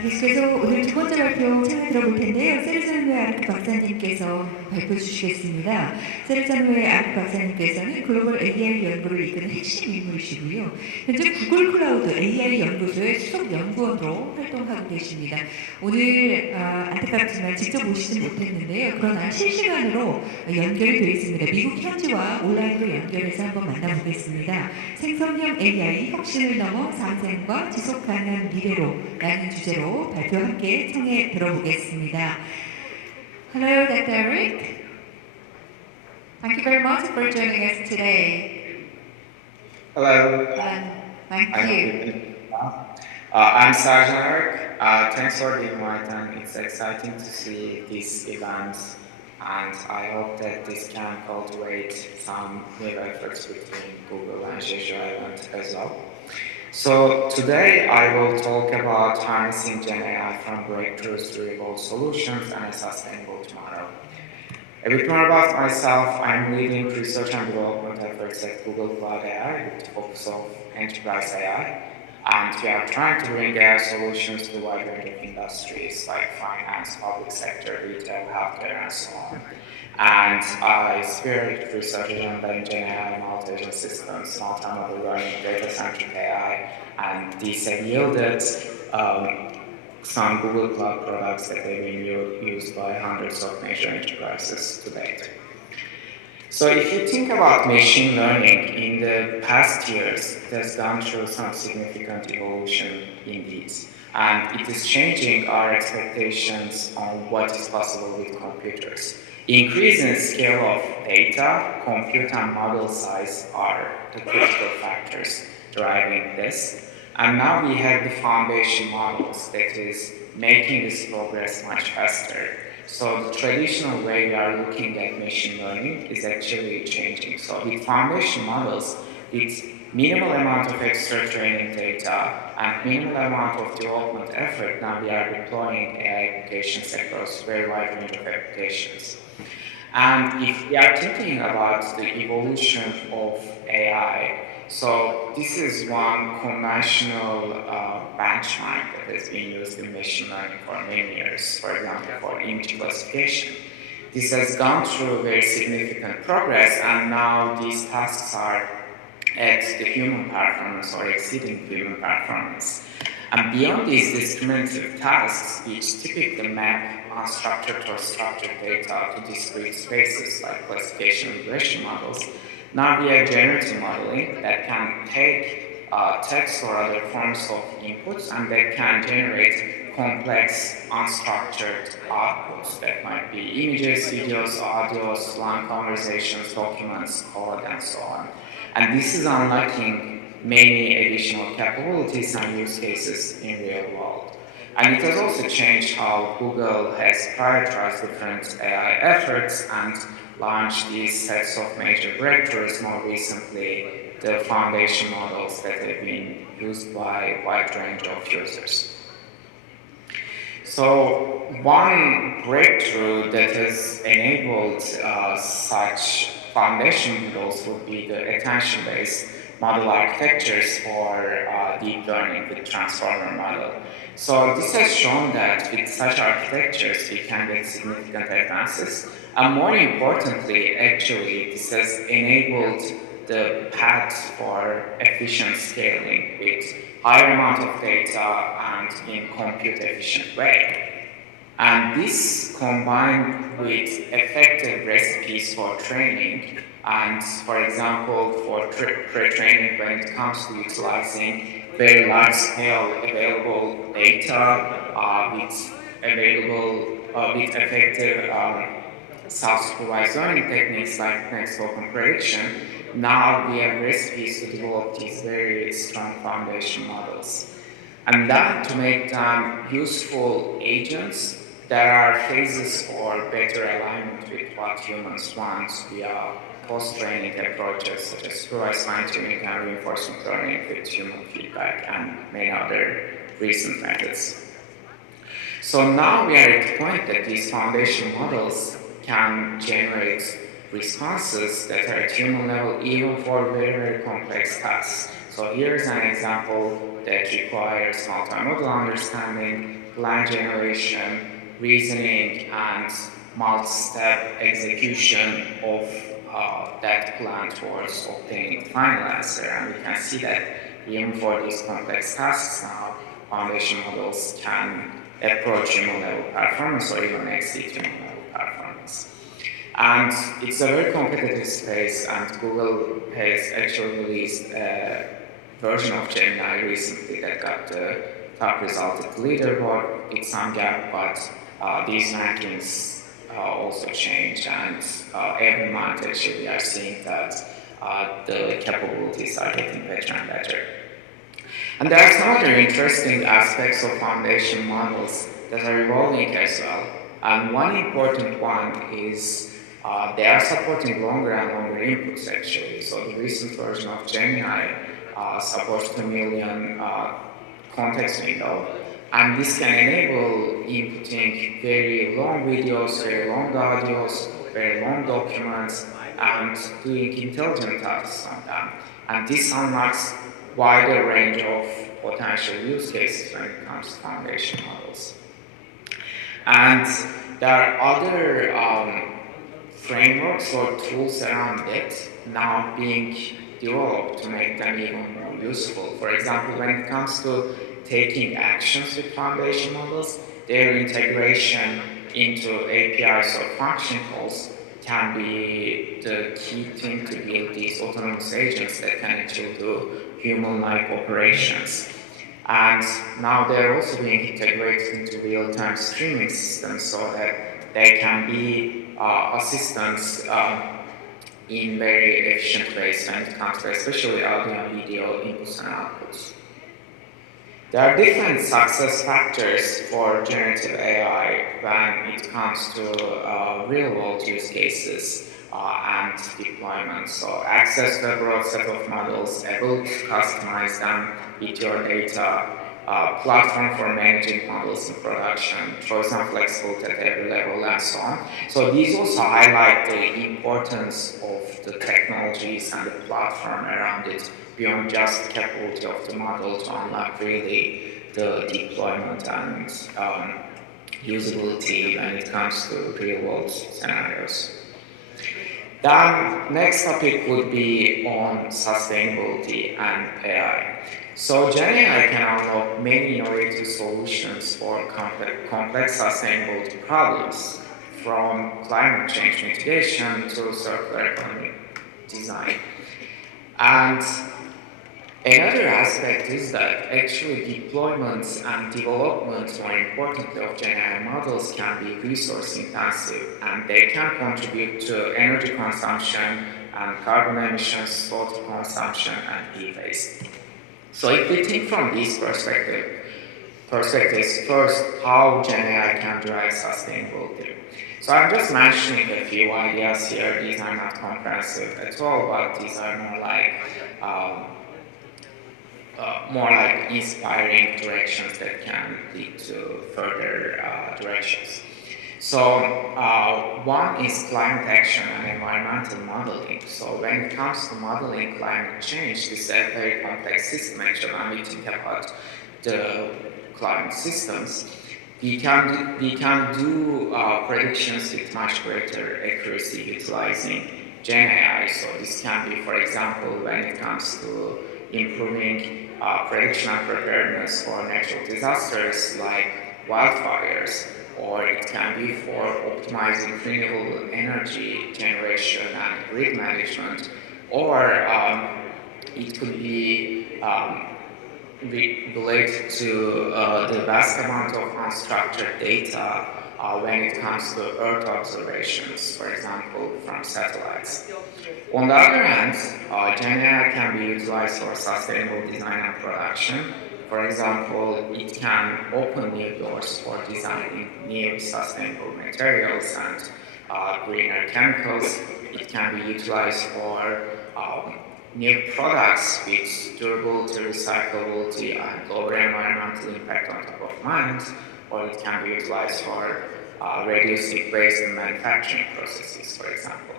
계속해서 오늘 두 번째 발표 참여 들어볼 텐데요. 세르자누에 아르크 박사님께서 발표 주시겠습니다. 세르자누에 아르크 박사님께서는 글로벌 AI 연구를 이끄는 핵심 인물이시고요. 현재 구글 클라우드 AI 연구소의 수석 연구원으로 활동하고 계십니다. 오늘 안타깝지만 직접 오시지 못했는데요. 그러나 실시간으로 연결이 되어 있습니다. 미국 현지와 온라인으로 연결해서 한번 만나보겠습니다. 생성형 AI 혁신을 넘어 상생과 지속 가능한 미래로 라는 주제로 발표 함께 청해 들어보겠습니다. Hello, Dr. Eric. Thank you very much for joining us today. Hello. Thank you. I'm Sergeant Eric. Thanks for the invite, and it's exciting to see this event. And I hope that this can cultivate some new efforts between Google and Jeju Island as well. So today I will talk about harnessing Gen AI from breakthroughs to evolve solutions and a sustainable tomorrow. A bit more about myself. I'm leading research and development efforts at Google Cloud AI with the focus of enterprise AI. And we are trying to bring AI solutions to a wide range of industries like finance, public sector, retail, healthcare, and so on. And I spearhead research agenda in Gen AI, multi-agent systems, multimodal learning, data-centric AI, and these have yielded some Google Cloud products that have been used by hundreds of major enterprises to date. So if you think about machine learning, in the past years, it has gone through some significant evolution indeed. And it is changing our expectations on what is possible with computers. Increase in scale of data, compute, and model size are the critical factors driving this. And now we have the foundation models that is making this progress much faster. So the traditional way we are looking at machine learning is actually changing. So with foundation models, with minimal amount of extra training data and minimal amount of development effort, now we are deploying AI applications across a very wide range of applications. And if we are thinking about the evolution of AI, So this is one conventional benchmark that has been used in machine learning for many years, for example, for image classification. This has gone through very significant progress, and now these tasks are at the human performance or exceeding human performance. And beyond these discriminative tasks, which typically map unstructured or structured data to discrete spaces like classification and regression models, now we have generative modeling that can take text or other forms of inputs and that can generate complex unstructured outputs that might be images, videos, audios, long conversations, documents, code, and so on. And this is unlocking many additional capabilities and use cases in real world. And it has also changed how Google has prioritized different AI efforts and launched these sets of major breakthroughs, more recently the foundation models that have been used by a wide range of users. So one breakthrough that has enabled such foundation models would be the attention-based model architectures for deep learning with transformer model. So this has shown that with such architectures we can get significant advances, and more importantly, actually, this has enabled the path for efficient scaling with higher amount of data and in compute efficient way. And this combined with effective recipes for training, and for example, for pre-training when it comes to utilizing very large scale available data with effective self-supervised learning techniques like next token prediction, now we have recipes to develop these very strong foundation models. And that to make them useful agents, there are phases for better alignment with what humans want via post-training approaches such as supervised fine-tuning and reinforcement learning with human feedback and many other recent methods. So now we are at the point that these foundation models can generate responses that are at human level even for very, very complex tasks. So here's an example that requires multimodal understanding, plan generation, reasoning, and multi-step execution of that plan towards obtaining the final answer. And we can see that even for these complex tasks now, foundation models can approach human level performance or even exceed human level performance. And it's a very competitive space, and Google has actually released a version of Gemini recently that got the top result at the leaderboard with some gap, but these rankings also change, and every month actually we are seeing that the capabilities are getting better and better. And there are some other interesting aspects of foundation models that are evolving as well. And one important one is they are supporting longer and longer inputs actually. So the recent version of Gemini supports 2 million context window. And this can enable inputting very long videos, very long audios, very long documents, and doing intelligent tasks on them. And this unlocks wider range of potential use cases when it comes to foundation models. And there are other frameworks or tools around it now being developed to make them even more useful. For example, when it comes to taking actions with foundation models, their integration into APIs or function calls can be the key thing to build these autonomous agents that can actually do human-like operations. And now they're also being integrated into real-time streaming systems so that they can be assistants in very efficient ways when it comes to especially audio and video inputs and outputs. There are different success factors for generative AI when it comes to real-world use cases and deployment. So access to a broad set of models, able to customize them with your data, platform for managing models in production, choice and flexibility at every level, and so on. So these also highlight the importance of the technologies and the platform around it beyond just the capability of the model to unlock really the deployment and usability when it comes to real-world scenarios. Then next topic would be on sustainability and AI. So GenAI can unlock many innovative solutions for complex sustainability problems, from climate change mitigation to circular economy design. And another aspect is that actually deployment and development, more importantly, of GenAI models can be resource intensive, and they can contribute to energy consumption and carbon emissions, water consumption, and e-waste. So if we think from these perspectives, first, how GenAI can drive sustainability. So I'm just mentioning a few ideas here. These are not comprehensive at all, but these are more like inspiring directions that can lead to further directions. So one is climate action and environmental modeling. So when it comes to modeling climate change, this is a very complex system actually. When we think about the climate systems, we can do predictions with much greater accuracy utilizing GenAI. So this can be, for example, when it comes to improving prediction and preparedness for natural disasters like wildfires, or it can be for optimizing renewable energy generation and grid management, or it could be related to the vast amount of unstructured data when it comes to Earth observations, for example, from satellites. On the other hand, GenAI can be utilized for sustainable design and production. For example, it can open new doors for designing new sustainable materials and greener chemicals. It can be utilized for new products with durability, recyclability, and lower environmental impact on top of mind, or it can be utilized for reducing waste in manufacturing processes, for example.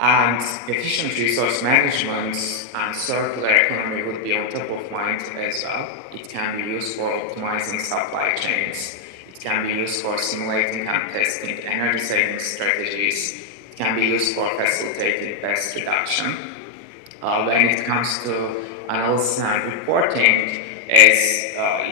And efficient resource management and circular economy would be on top of mind as well. It can be used for optimizing supply chains. It can be used for simulating and testing energy saving strategies. It can be used for facilitating waste reduction. When it comes to analysis and reporting, as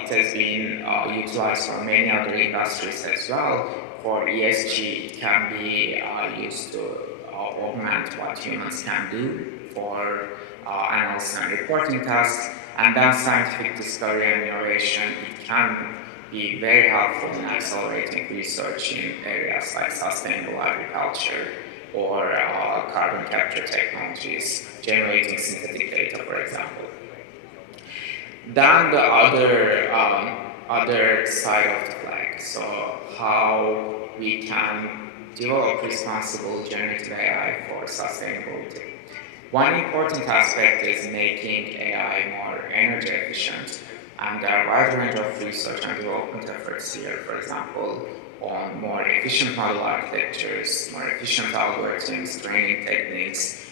it has been utilized for many other industries as well, for ESG, it can be used to augment what humans can do for analysis and reporting tasks. And then scientific discovery and innovation, it can be very helpful in accelerating research in areas like sustainable agriculture or carbon capture technologies, generating synthetic data, for example. Then the other side of the flag, so how we can develop responsible generative AI for sustainability. One important aspect is making AI more energy efficient, and there are a wide range of research and development efforts here, for example, on more efficient model architectures, more efficient algorithms, training techniques,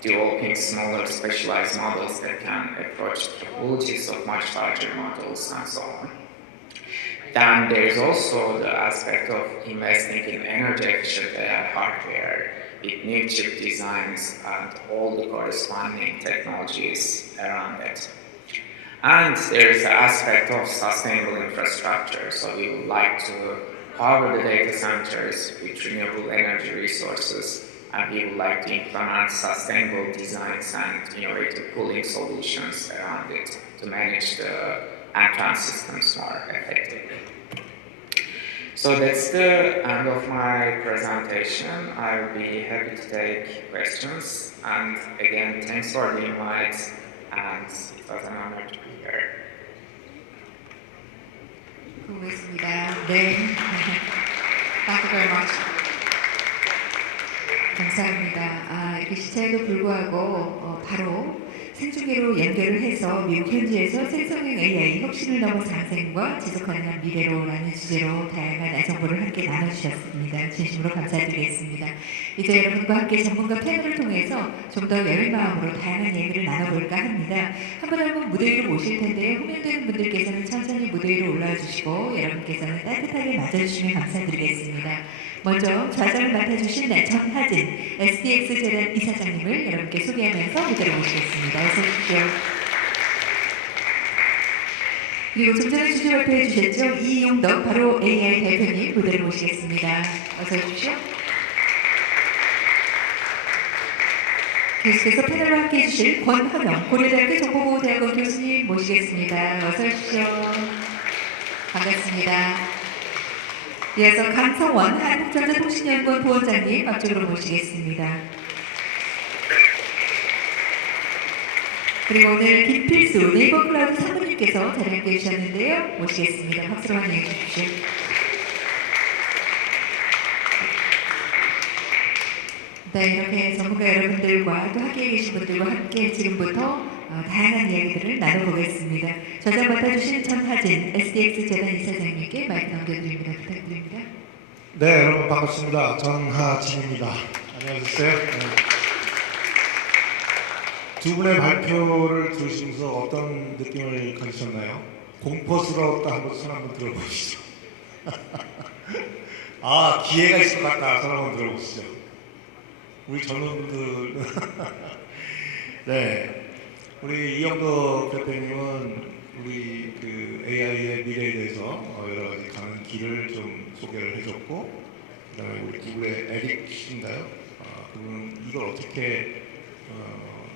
developing smaller specialized models that can approach the capabilities of much larger models, and so on. Then there is also the aspect of investing in energy efficient AI hardware with new chip designs and all the corresponding technologies around it. And there is the aspect of sustainable infrastructure. So we would like to power the data centers with renewable energy resources, and we would like to implement sustainable designs and innovative cooling solutions around it to manage the entrance systems more effectively. So that's the end of my presentation. I'll be happy to take questions. And again, thanks for the invite, and it was an honor to be here. 고맙습니다. 네. Thank you very much. 감사합니다. 이렇게 시차에도 불구하고 바로 생중계로 연결을 해서 미국 현지에서 생성형 AI 혁신을 넘어 상생과 지속 가능한 미래로라는 주제로 다양한 정보를 함께 나눠주셨습니다. 진심으로 감사드리겠습니다. 이제 여러분과 함께 전문가 패널을 통해서 좀 더 열린 마음으로 다양한 얘기를 나눠볼까 합니다. 한 분 한 분 무대 위로 모실 텐데 호명되는 분들께서는 천천히 무대 위로 올라와 주시고 여러분께서는 따뜻하게 맞아주시면 감사드리겠습니다. 먼저 좌장을 맡아주신 전하진 SDX 재단 이사장님을 여러분께 소개하면서 무대로 모시겠습니다. 어서 오십시오. 그리고 좀 전에 주제 발표해 주셨죠? 이용덕 바로 AI 대표님 무대로 모시겠습니다. 어서 오십시오. 계속해서 패널로 함께해 주실 권헌영 고려대학교 정보보호대학원 교수님 모시겠습니다. 어서 오십시오. 반갑습니다. 이어서 강성원 한국전자통신연구원 부원장님 앞쪽으로 모시겠습니다. 그리고 오늘 김필수 네이버 클라우드 사모님께서 자리에 함께해 주셨는데요. 모시겠습니다. 박수로 환영해 주십시오. 네, 이렇게 전문가 여러분들과 또 함께 계신 분들과 함께 지금부터 다양한 이야기들을 나눠보겠습니다. 저장 맡아주신 전하진 SDX 재단 이사장님께 마이크 넘겨드립니다. 부탁드립니다. 네, 여러분 반갑습니다. 전하진입니다. 안녕하세요. 두 분의 발표를 들으시면서 어떤 느낌을 가지셨나요? 공포스러웠다 한번 손 한번 들어보시죠. 아, 기회가 있을 것 같다. 손 한번 들어보시죠. 우리 젊은들 네, 우리 이영덕 대표님은 우리 그 AI의 미래에 대해서 여러 가지 가는 길을 좀 소개를 해줬고, 그다음에 우리 구글의 에릭 씨인가요? 그분은 이걸 어떻게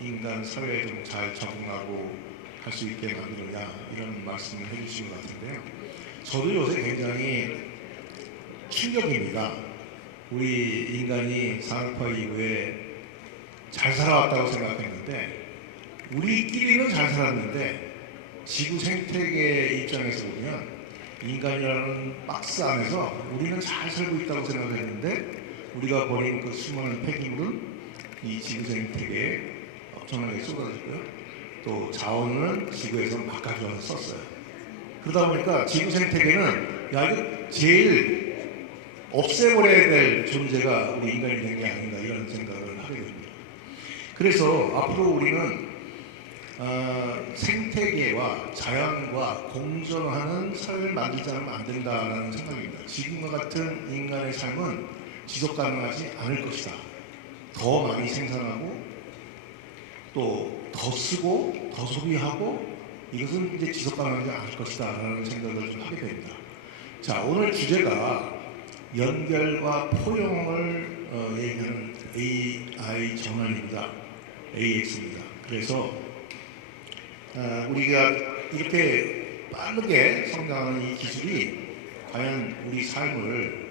인간 사회에 좀 잘 적응하고 할 수 있게 만드느냐 이런 말씀을 해주신 것 같은데요. 저도 요새 굉장히 충격입니다. 우리 인간이 산업화 이후에 잘 살아왔다고 생각했는데 우리끼리는 잘 살았는데 지구 생태계 입장에서 보면 인간이라는 박스 안에서 우리는 잘 살고 있다고 생각했는데 우리가 버린 그 수많은 폐기물은 이 지구 생태계에 엄청나게 쏟아졌고요. 또 자원은 지구에서 바깥으로 썼어요. 그러다 보니까 지구 생태계는 야 이거 제일 없애버려야 될 존재가 우리 인간이 된 게 아닌가 이런 생각을 하게 됩니다. 그래서 앞으로 우리는 생태계와 자연과 공존하는 사회를 만들지 않으면 안 된다는 생각입니다. 지금과 같은 인간의 삶은 지속 가능하지 않을 것이다. 더 많이 생산하고 또 더 쓰고 더 소비하고 이것은 이제 지속 가능하지 않을 것이다 라는 생각을 좀 하게 됩니다. 자, 오늘 주제가 연결과 포용을 얘기하는 AI 전환입니다. AX입니다. 그래서 우리가 이렇게 빠르게 성장하는 이 기술이 과연 우리 삶을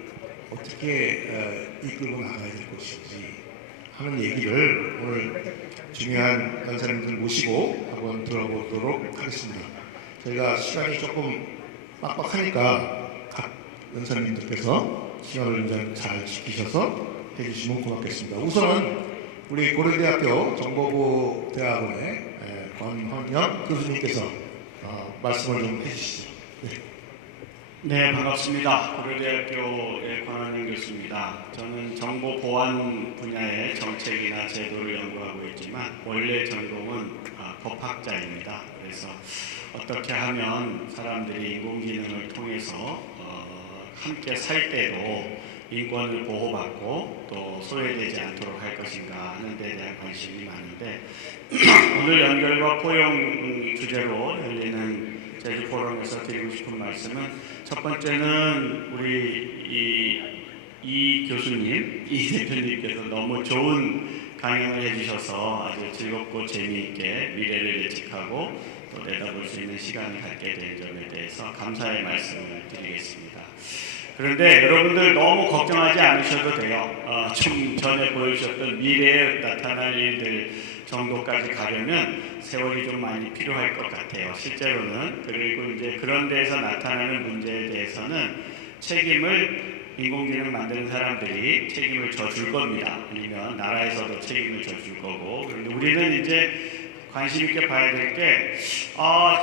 어떻게 이끌고 나가야 될 것인지 하는 얘기를 오늘 중요한 강사님들 모시고 한번 들어보도록 하겠습니다. 저희가 시간이 조금 빡빡하니까 각 연사님들께서 시간을 잘 지키셔서 해주시면 고맙겠습니다. 우선은 우리 고려대학교 정보보호대학원의 권헌영 교수님께서 말씀을 좀 해주시죠. 네, 반갑습니다. 고려대학교의 권헌영 교수입니다. 저는 정보보안 분야의 정책이나 제도를 연구하고 있지만 원래 전공은 법학자입니다. 그래서 어떻게 하면 사람들이 인공지능을 통해서 함께 살 때도 인권을 보호받고 또 소외되지 않도록 할 것인가 하는 데 대한 관심이 많은데 오늘 연결과 포용 주제로 열리는 제주 포럼에서 드리고 싶은 말씀은 첫 번째는 우리 이 교수님, 이 대표님께서 너무 좋은 강연을 해주셔서 아주 즐겁고 재미있게 미래를 예측하고 또 내다볼 수 있는 시간을 갖게 된 점에 대해서 감사의 말씀을 드리겠습니다. 그런데 여러분들 너무 걱정하지 않으셔도 돼요. 좀 전에 보여주셨던 미래에 나타날 일들 정도까지 가려면 세월이 좀 많이 필요할 것 같아요. 실제로는. 그리고 이제 그런 데에서 나타나는 문제에 대해서는 책임을 인공지능 만드는 사람들이 책임을 져줄 겁니다. 아니면 나라에서도 책임을 져줄 거고. 그런데 우리는 이제 관심 있게 봐야 될 게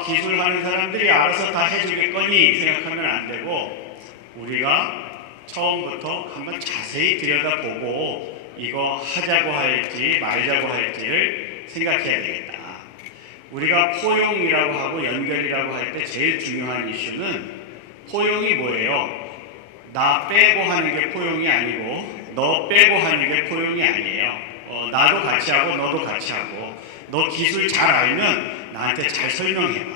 기술하는 사람들이 알아서 다 해주겠거니 생각하면 안 되고 우리가 처음부터 한번 자세히 들여다보고 이거 하자고 할지 말자고 할지를 생각해야 되겠다. 우리가 포용이라고 하고 연결이라고 할 때 제일 중요한 이슈는 포용이 뭐예요? 나 빼고 하는 게 포용이 아니고 너 빼고 하는 게 포용이 아니에요. 나도 같이 하고 너도 같이 하고 너 기술 잘 알면 나한테 잘 설명해봐.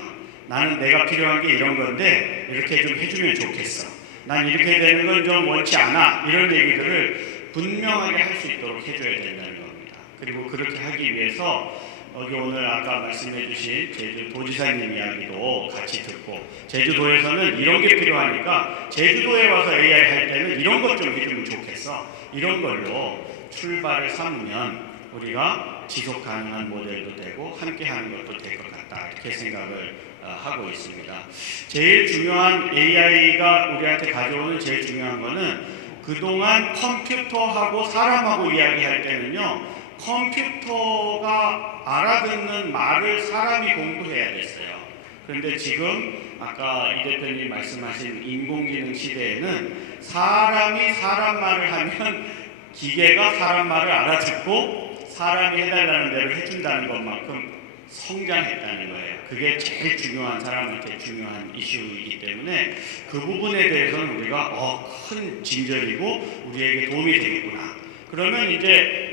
나는 내가 필요한 게 이런 건데 이렇게 좀 해주면 좋겠어. 난 이렇게 되는 건 좀 원치 않아. 이런 얘기들을 분명하게 할 수 있도록 해줘야 된다는 겁니다. 그리고 그렇게 하기 위해서 여기 오늘 아까 말씀해 주신 제주 도지사님 이야기도 같이 듣고 제주도에서는 이런 게 필요하니까 제주도에 와서 AI 할 때는 이런 것 좀 해주면 좋겠어. 이런 걸로 출발을 삼으면 우리가 지속 가능한 모델도 되고 함께 하는 것도 될 것 같다. 이렇게 생각을 하고 있습니다. 제일 중요한 AI가 우리한테 가져오는 제일 중요한 거는 그동안 컴퓨터하고 사람하고 이야기할 때는요. 컴퓨터가 알아듣는 말을 사람이 공부해야 됐어요. 그런데 지금 아까 이 대표님 말씀하신 인공지능 시대에는 사람이 사람 말을 하면 기계가 사람 말을 알아듣고 사람이 해달라는 대로 해준다는 것만큼 성장했다는 거예요. 그게 제일 중요한 사람한테 중요한 이슈이기 때문에 그 부분에 대해서는 우리가 큰 진전이고 우리에게 도움이 되겠구나. 그러면 이제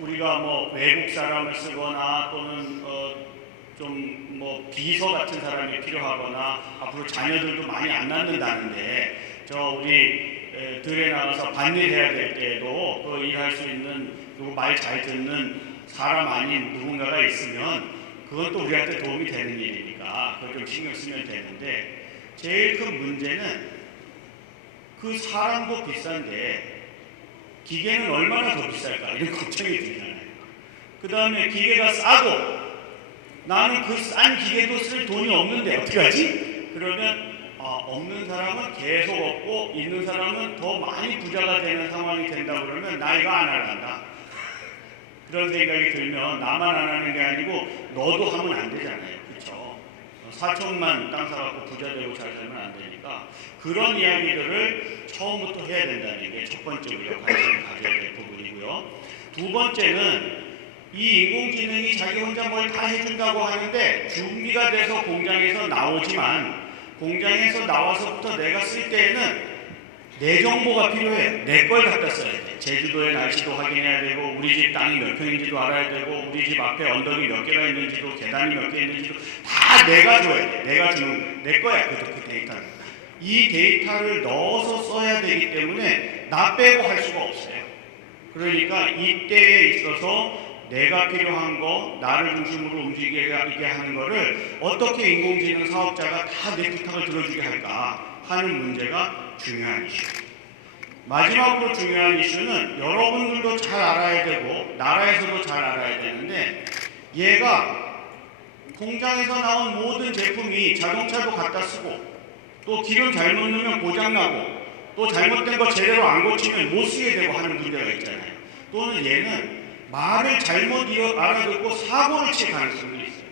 우리가 외국 사람을 쓰거나 또는 좀 비서 같은 사람이 필요하거나 앞으로 자녀들도 많이 안 낳는다는데 우리 들에 나가서 반일해야 될 때에도 그 일할 수 있는 그리고 말 잘 듣는 사람 아닌 누군가가 있으면 그건 또 우리한테 도움이 되는 일이니까 그걸 좀 신경 쓰면 되는데 제일 큰 문제는 그 사람도 비싼데 기계는 얼마나 더 비쌀까 이런 걱정이 들잖아요. 그 다음에 기계가 싸도 나는 그 싼 기계도 쓸 돈이 없는데 어떡하지? 그러면 없는 사람은 계속 없고 있는 사람은 더 많이 부자가 되는 상황이 된다 그러면 나 이거 안 할란다. 그런 생각이 들면 나만 안 하는 게 아니고 너도 하면 안 되잖아요. 그렇죠? 4천만 땅 사갖고 부자 되고 잘 살면 안 되니까 그런 이야기들을 처음부터 해야 된다는 게 첫 번째 우리가 관심을 가져야 될 부분이고요. 두 번째는 이 인공지능이 자기 혼자 뭘 다 해준다고 하는데 준비가 돼서 공장에서 나오지만 공장에서 나와서부터 내가 쓸 때에는 내 정보가 필요해. 내 걸 갖다 써야 돼. 제주도의 날씨도 확인해야 되고 우리 집 땅이 몇 평인지도 알아야 되고 우리 집 앞에 언덕이 몇 개가 있는지도 계단이 몇 개 있는지도 다 내가 줘야 돼. 내가 주는 내 거야. 그 데이터는. 이 데이터를 넣어서 써야 되기 때문에 나 빼고 할 수가 없어요. 그러니까 이때에 있어서 내가 필요한 거, 나를 중심으로 움직이게 하는 거를 어떻게 인공지능 사업자가 다 내 부탁을 들어주게 할까 하는 문제가 중요한 이슈. 마지막으로 중요한 이슈는 여러분들도 잘 알아야 되고 나라에서도 잘 알아야 되는데 얘가 공장에서 나온 모든 제품이 자동차도 갖다 쓰고 또 기름 잘못 넣으면 고장나고 또 잘못된 거 제대로 안 고치면 못 쓰게 되고 하는 문제가 있잖아요. 또는 얘는 말을 잘못 알아듣고 사고를 칠 가능성이 있어요.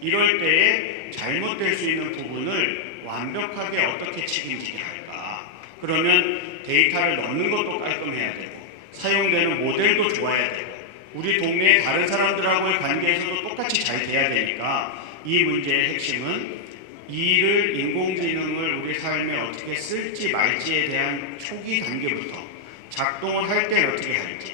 이럴 때에 잘못될 수 있는 부분을 완벽하게 어떻게 책임지게 할까? 그러면 데이터를 넣는 것도 깔끔해야 되고 사용되는 모델도 좋아야 되고 우리 동네의 다른 사람들하고의 관계에서도 똑같이 잘 돼야 되니까 이 문제의 핵심은 이를 인공지능을 우리 삶에 어떻게 쓸지 말지에 대한 초기 단계부터 작동을 할 때는 어떻게 할지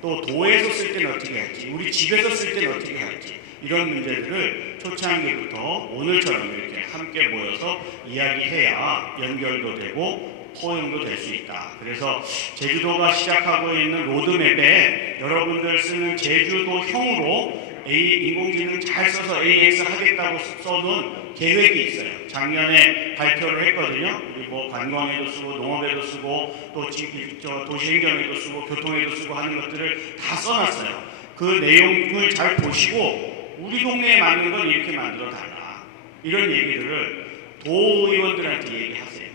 또 도에서 쓸 때는 어떻게 할지 우리 집에서 쓸 때는 어떻게 할지 이런 문제들을 초창기부터 오늘처럼 이렇게 함께 모여서 이야기해야 연결도 되고 포용도 될 수 있다. 그래서 제주도가 시작하고 있는 로드맵에 여러분들 쓰는 제주도형으로 인공지능 잘 써서 AX 하겠다고 써놓은 계획이 있어요. 작년에 발표를 했거든요. 그리고 관광에도 쓰고 농업에도 쓰고 또 도시행정에도 쓰고 교통에도 쓰고 하는 것들을 다 써놨어요. 그 내용을 잘 보시고 우리 동네에 맞는 건 이렇게 만들어 달라. 이런 얘기들을 도의원들한테 얘기하세요.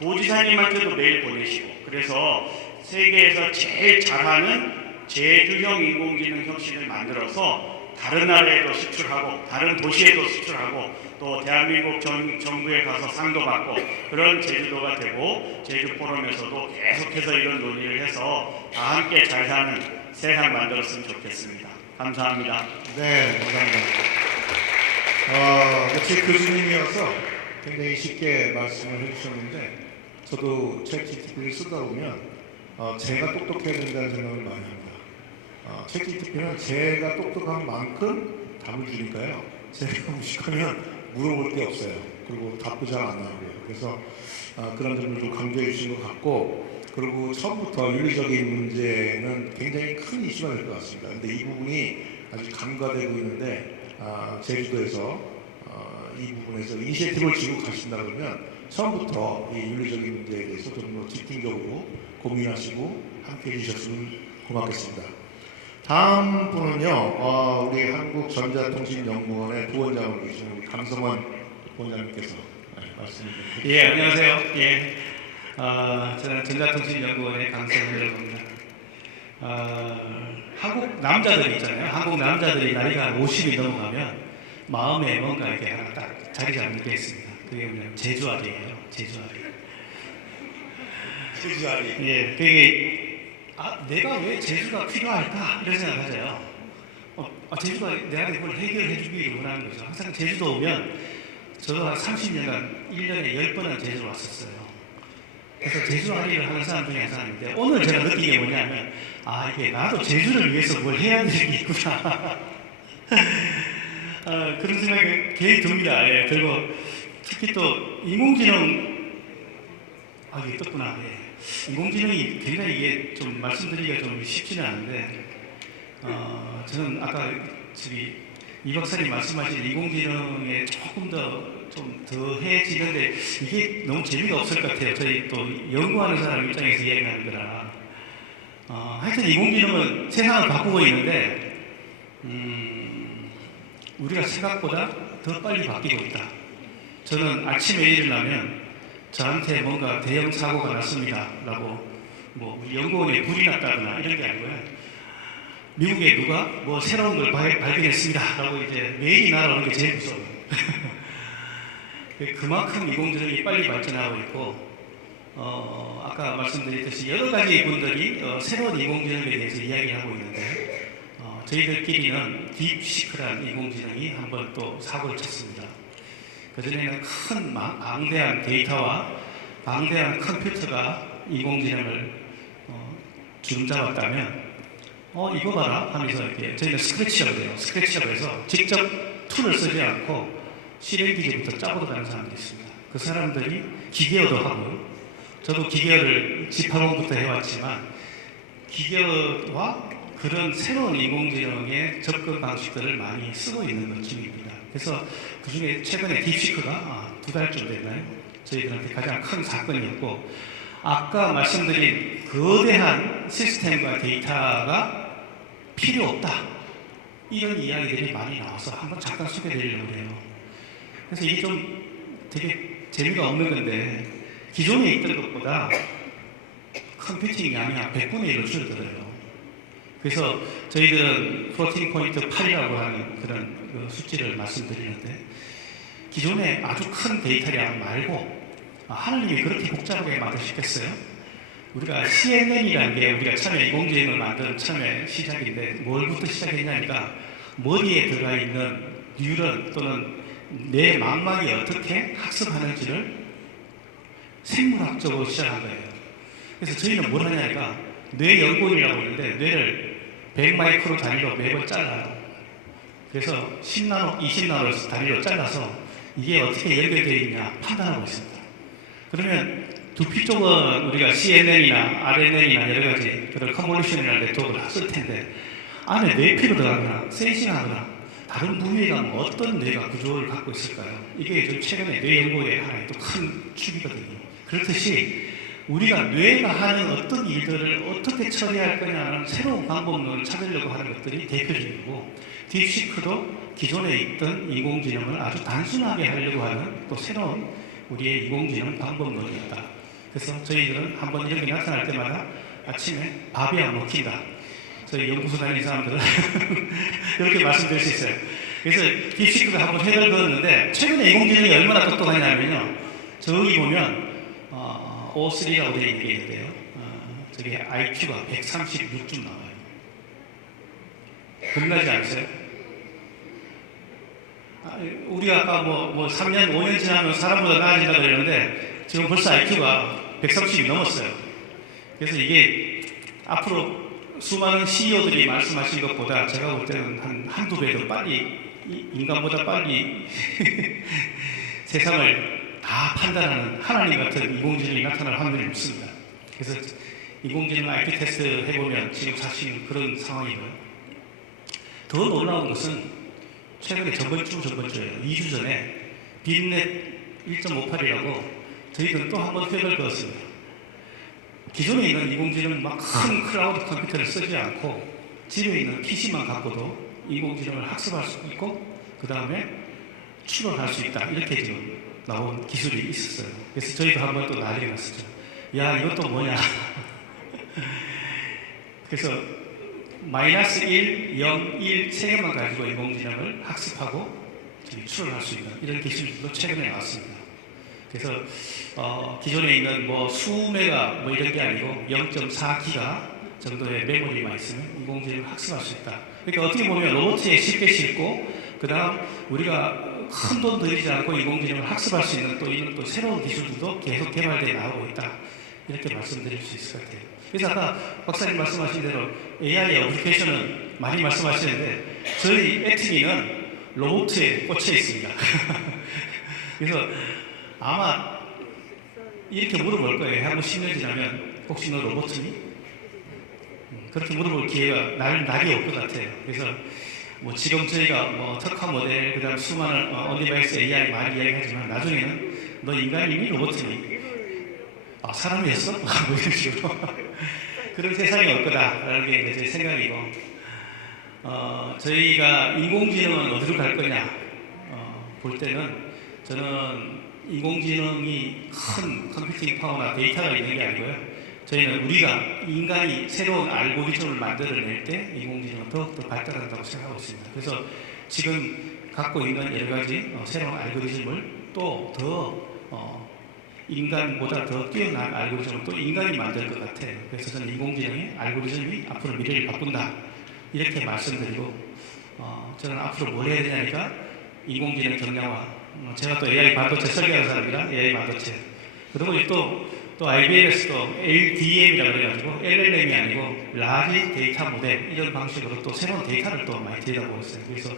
도지사님한테도 메일 보내시고 그래서 세계에서 제일 잘하는 제주형 인공지능 혁신을 만들어서 다른 나라에도 수출하고 다른 도시에도 수출하고 또 대한민국 정부에 가서 상도 받고 그런 제주도가 되고 제주 포럼에서도 계속해서 이런 논의를 해서 다 함께 잘 사는 세상 만들었으면 좋겠습니다. 감사합니다. 네, 감사합니다. 역시 교수님이어서 굉장히 쉽게 말씀을 해주셨는데 저도 챗GPT를 쓰다 보면 제가 똑똑해야 된다는 생각을 많이 합니다. 챗GPT는 제가 똑똑한 만큼 답을 주니까요. 제가 무식하면 물어볼 게 없어요. 그리고 답도 잘 안 나오고요. 그래서 그런 점을 좀 강조해 주신 것 같고, 그리고 처음부터 윤리적인 문제는 굉장히 큰 이슈가 될 것 같습니다. 근데 이 부분이 아주 간과되고 있는데 제주도에서 이 부분에서 이니시티브를 지고 가신다 그러면 처음부터 이 윤리적인 문제에 대해서 좀 더 집중적으로 고민하시고 함께 해주셨으면 고맙겠습니다. 다음 분은요, 우리 한국전자통신연구원의 부원장으로 계신 우리 강성원 부원장님께서 말씀을 드리겠습니다. 예, 안녕하세요. 예, 저는 전자통신연구원의 강성원이라고 합니다. 한국 남자들 있잖아요. 한국 남자들이 나이가 50이 넘어가면 마음에 뭔가 이렇게 하나 딱 자리 잡는 게 있습니다. 그게 뭐냐면 제주알이에요. 제주알이. 제주알이. 예, 그게 내가 왜 제주가 필요할까 이런 생각을 하죠. 제주가 내가 이걸 해결해 주기를 원하는 거죠. 항상 제주도 오면 저도 한 30년간 1년에 10번은 제주로 왔었어요. 그래서 제주알이를 하는 사람 중에 한 사람인데 오늘 제가 느낀 게 뭐냐면 이게 나도 제주를 위해서 뭘 해야 되는 게 있구나. 그런 생각이 괜히 듭니다. 예, 그리고 특히 또 인공지능 이게 떴구나. 예. 인공지능이 굉장히 이게 좀 말씀드리기가 좀 쉽지는 않은데 저는 아까 이 박사님 말씀하신 인공지능에 조금 더 좀 더해지는데 이게 너무 재미가 없을 것 같아요. 저희 또 연구하는 사람 입장에서 이야기하는 거라. 하여튼 인공지능은 세상을 바꾸고 있는데 우리가 생각보다 더 빨리 바뀌고 있다. 저는 아침에 일어나면 저한테 뭔가 대형 사고가 났습니다 라고 우리 연구원에 불이 났다거나 이런 게 아니고요. 미국에 누가 새로운 걸 발견했습니다 라고 이제 메일이 날아오는 게 제일 무서워요. 그만큼 인공지능이 빨리 발전하고 있고 아까 말씀드렸듯이 여러 가지 분들이 새로운 인공지능에 대해서 이야기하고 있는데 저희들끼리는 딥시크라는 인공지능이 한번 또 사고를 쳤습니다. 그전에는 큰 방대한 데이터와 방대한 컴퓨터가 인공지능을 주름잡았다면 이거 봐라 하면서 이렇게 저희는 스크래치라고 해요. 스크래치라고 해서 직접 툴을 쓰지 않고 실행기계부터 짜고 들어가는 사람들이 있습니다. 그 사람들이 기계어도 하고 저도 기계어를 집학원부터 해왔지만 기계어와 그런 새로운 인공지능의 접근 방식들을 많이 쓰고 있는 것 중입니다. 그래서 그 중에 최근에 딥시크가 2달쯤 됐나요? 저희들한테 가장 큰 사건이었고 아까 말씀드린 거대한 시스템과 데이터가 필요 없다. 이런 이야기들이 많이 나와서 한번 잠깐 소개해드리려고 해요. 그래서 이게 좀 되게 재미가 없는 건데 기존에 있던 것보다 컴퓨팅 양이 한 100분의 1로 줄어들어요. 그래서 저희들은 플로팅 포인트 8이라고 하는 그런 수치를 말씀드리는데 기존에 아주 큰 데이터량 말고 하느님이 그렇게 복잡하게 만드셨겠어요? 우리가 CNN이라는 게 우리가 처음에 인공지능을 만든 처음에 시작인데 뭘부터 시작했냐니까 머리에 들어가 있는 뉴런 또는 내 망막이 어떻게 학습하는지를 생물학적으로 시작한 거예요. 그래서 저희는 뭘 하냐니까 뇌 연구원이라고 하는데 뇌를 100마이크로 단위로 매번 잘라요. 그래서 10나노, 20나노 단위로 잘라서 이게 어떻게 연결되어 있냐 판단하고 있습니다. 그러면 두피 쪽은 우리가 CNN이나 RNN이나 여러 가지 그런 컨볼루션이라는 네트워크를 쓸 텐데 안에 뇌피로 들어가거나 세이징하거나 다른 부위에 가면 어떤 뇌가 구조를 갖고 있을까요? 이게 좀 최근에 뇌 연구의 하나의 또 큰 축이거든요. 그렇듯이 우리가 뇌가 하는 어떤 일들을 어떻게 처리할 거냐는 새로운 방법론을 찾으려고 하는 것들이 대표적이고 딥시크도 기존에 있던 인공지능을 아주 단순하게 하려고 하는 또 새로운 우리의 인공지능 방법론이었다. 그래서 저희들은 한번 이런 게 나타날 때마다 아침에 밥이 안 먹힌다. 저희 연구소 다니는 사람들은 이렇게 말씀드릴 수 있어요. 그래서 딥시크가 한번 획을 그었는데 최근에 인공지능이 얼마나 똑똑하냐면요. 저기 보면 O3라고 되어 있는 게 있는데요. 저기 IQ가 136점 나와요. 겁나지 않으세요? 우리가 아까 뭐 3년, 5년 지나면 사람보다 나아진다고 그러는데 지금 벌써 IQ가 130이 넘었어요. 그래서 이게 앞으로 수많은 CEO들이 말씀하신 것보다 제가 볼 때는 한두 배 더 빨리, 인간보다 빨리 세상을 다 판단하는 하나님 같은 인공지능이 나타날 확률이 높습니다. 그래서 인공지능 IQ 테스트 해보면 지금 사실 그런 상황이고요. 더 놀라운 것은 최근에 저번주예요. 2주 전에 빈넷 1.58이라고 저희들은 또 한 번 획을 그었습니다. 기존에 있는 인공지능 막 큰 클라우드 컴퓨터를 쓰지 않고 집에 있는 PC만 갖고도 인공지능을 학습할 수 있고 그 다음에 추론할 수 있다. 이렇게 지금 나온 기술이 있었어요. 그래서 저희도 한 번 또 난리가 났었죠. 야, 이것도 뭐냐. 그래서 마이너스 1, 0, 1 세 개만 가지고 인공지능을 학습하고 추론할 수 있는 이런 기술도 최근에 나왔습니다. 그래서 기존에 있는 뭐 수메가 뭐 이런 게 아니고 0.4기가 정도의 메모리만 있으면 인공지능을 학습할 수 있다. 그러니까 어떻게 보면 로봇에 쉽게 싣고 그다음 우리가 큰 돈 들이지 않고 인공지능을 학습할 수 있는 또 이런 또 새로운 기술들도 계속 개발되어 나오고 있다. 이렇게 말씀드릴 수 있을 것 같아요. 그래서 아까 박사님 말씀하신 대로 AI 어플리케이션은 많이 말씀하시는데 저희 애트미는 로봇에 꽂혀 있습니다. 그래서 아마 이렇게 물어볼 거예요. 한 10년 지나면 혹시 너 로봇이니? 그렇게 물어볼 기회가 날이 올 것 같아요. 그래서 뭐 지금 저희가 뭐 특화 모델 그다음 수많은 온디바이스 AI 많이 이야기하지만 나중에는 너 인간이니 로봇이니? 아, 사람이었어? 뭐 이런 식으로 그런 세상이 올 거다라는 게 제 생각이고 저희가 인공지능은 어디로 갈 거냐 볼 때는 저는 인공지능이 큰 컴퓨팅 파워나 데이터가 있는 게 아니고요. 저희는 우리가 인간이 새로운 알고리즘을 만들어낼 때 인공지능은 더욱더 발달한다고 생각하고 있습니다. 그래서 지금 갖고 있는 여러 가지 새로운 알고리즘을 또 더 인간보다 더 뛰어난 알고리즘을 또 인간이 만들 것 같아요. 그래서 저는 인공지능의 알고리즘이 앞으로 미래를 바꾼다. 이렇게 말씀드리고 저는 앞으로 뭘 해야 되냐니까 인공지능 경량화. 제가 또 AI 반도체 설계하는 사람이라 AI 반도체. 그리고 또 IBM에서도 LDM이라고 그래가지고 LLM이 아니고 라지 데이터 모델 이런 방식으로 또 새로운 데이터를 또 많이 들여다보고 있어요. 그래서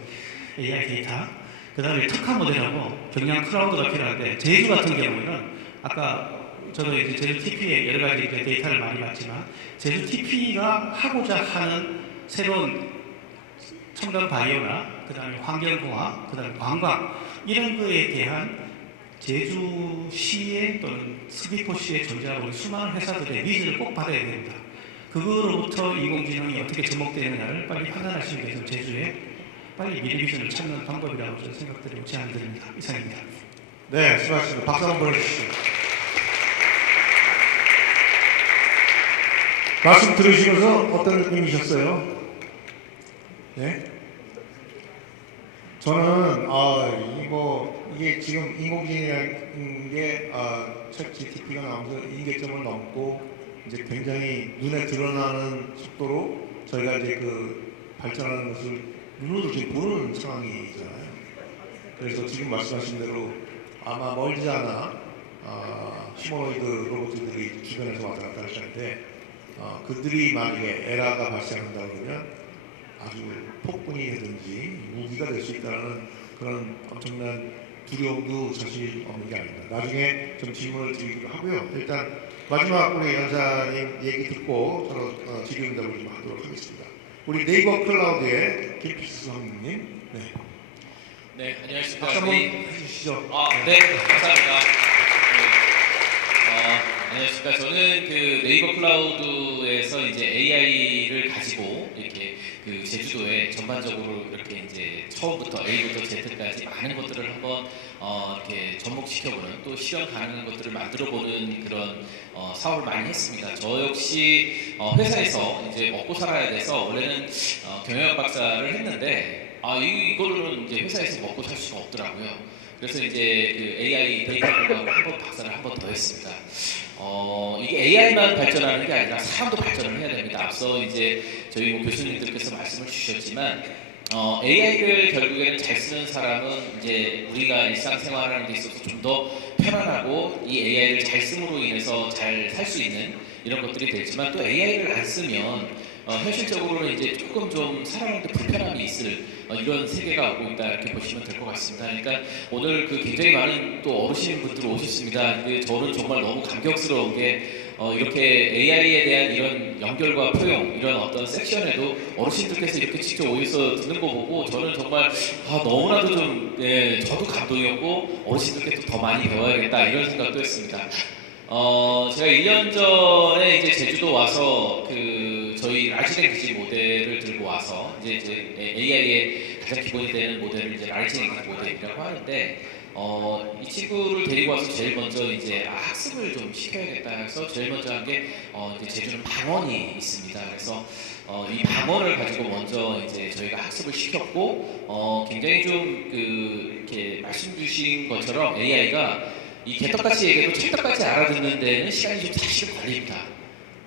AI 데이터. 그 다음에 특화 모델하고 경량 클라우드가 필요한데 제주 같은 경우에는 아까 저도 이제 제주 TP에 여러 가지 데이터를 많이 봤지만 제주 TP가 하고자 하는 새로운 첨단 바이오나 그 다음에 환경공학, 그 다음에 관광 이런 거에 대한 제주시에 또는 서귀포시에 존재하고 있는 수많은 회사들의 니즈를 꼭 받아야 됩니다. 그거로부터 인공지능이 어떻게 접목되느냐를 빨리 판단하시기 위해서 제주에 빨리 미래 비전을 찾는 방법이라고 저는 생각드리고 제안드립니다. 이상입니다. 네, 수고하셨습니다. 박수 한번 보내주시죠. 말씀 들으시면서 어떤 느낌이셨어요? 네? 저는 이게 지금 인공지능이라는 게 챗 GTP가 나오면서 인계점을 넘고 이제 굉장히 눈에 드러나는 속도로 저희가 이제 그 발전하는 것을 눈으로 지금 보는 상황이잖아요. 그래서 지금 말씀하신 대로 아마 멀지 않아 휴머노이드 로봇들이 주변에서 왔다 갔다 할 텐데 그들이 만약에 에러가 발생한다고 그러면 아주 폭군이든지 무기가 될 수 있다는 그런 엄청난 두려움도 사실 없는 게 아닙니다. 나중에 좀 질문을 드리기로 하고요. 일단 마지막 우리 연사님 얘기 듣고 서로 질의응답을 좀 하도록 하겠습니다. 우리 네이버 클라우드의 김필수 선생님. 네. 네, 안녕하십니까. 박수 한번 해주시죠. 네, 감사합니다. 안녕하십니까. 저는 그 네이버 클라우드에서 이제 AI를 가지고 이렇게 그 제주도에 전반적으로 이렇게 이제 처음부터 A부터 Z까지 많은 것들을 한번 이렇게 접목시켜보는 또 실현 가능한 것들을 만들어보는 그런 사업을 많이 했습니다. 저 역시 회사에서 이제 먹고 살아야 돼서 원래는 경영학 박사를 했는데 이걸로는 이제 회사에서 먹고 살 수가 없더라고요. 그래서 이제 그 AI 데이터 공학을 한번 박사를 한 번 더 했습니다. 이게 AI만 발전하는 게 아니라 사람도 발전을 해야 됩니다. 앞서 이제 저희 교수님들께서 말씀을 주셨지만 AI를 결국에는 잘 쓰는 사람은 이제 우리가 일상생활하는 데 있어서 좀 더 편안하고 이 AI를 잘 씀으로 인해서 잘 살 수 있는 이런 것들이 되지만 또 AI를 안 쓰면 현실적으로는 이제 조금 좀 사람한테 불편함이 있을 이런 세계가 오고 있다 이렇게 보시면 될 것 같습니다. 그러니까 오늘 그 굉장히 많은 또 어르신분들 오셨습니다. 근데 저는 정말 너무 감격스러운 게 이렇게 AI에 대한 이런 연결과 포용 이런 어떤 섹션에도 어르신들께서 이렇게 직접 오셔서 듣는 거 보고 저는 정말 너무나도 좀 저도 감동이었고 어르신들께 더 많이 배워야겠다 이런 생각도 했습니다. 제가 1년 전에 이제 제주도 와서 그 저희 라지 랭귀지 모델을 들고 와서 이제 AI의 가장 기본이 되는 모델을 이제 라지 랭귀지 모델이라고 하는데 이 친구를 데리고 와서 제일 먼저 이제 학습을 좀 시켜야겠다 해서 제일 먼저 한 게 제주는 방언이 있습니다. 그래서 이 방언을 가지고 먼저 이제 저희가 학습을 시켰고 굉장히 좀 이렇게 말씀 주신 것처럼 AI가 이 개떡같이 얘기해도 찰떡같이 알아듣는 데는 시간이 좀 사실 걸립니다.